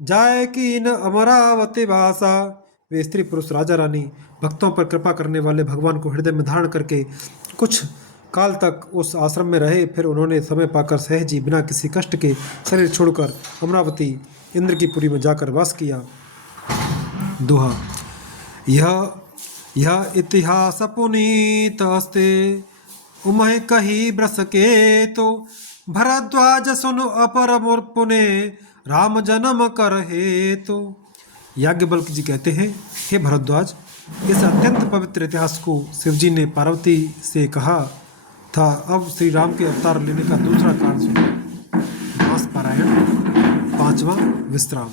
जाय की न अमरावती वासा। वे स्त्री पुरुष राजा रानी भक्तों पर कृपा करने वाले भगवान को हृदय में धारण करके कुछ काल तक उस आश्रम में रहे। फिर उन्होंने समय पाकर सहज ही बिना किसी कष्ट के शरीर छोड़कर अमरावती इंद्र की पुरी में जाकर वास किया। दोहा। यह इतिहास पुनीत अस्ते, उमह कही ब्रस के तो। भरद्वाज सुनो अपर पुने, राम जन्म कर हे तो। याज्ञवल्क जी कहते हैं, हे भरद्वाज, इस अत्यंत पवित्र इतिहास को शिवजी ने पार्वती से कहा था। अब श्री राम के अवतार लेने का दूसरा कारण सुनो। मास पारायण, 5वां विश्राम।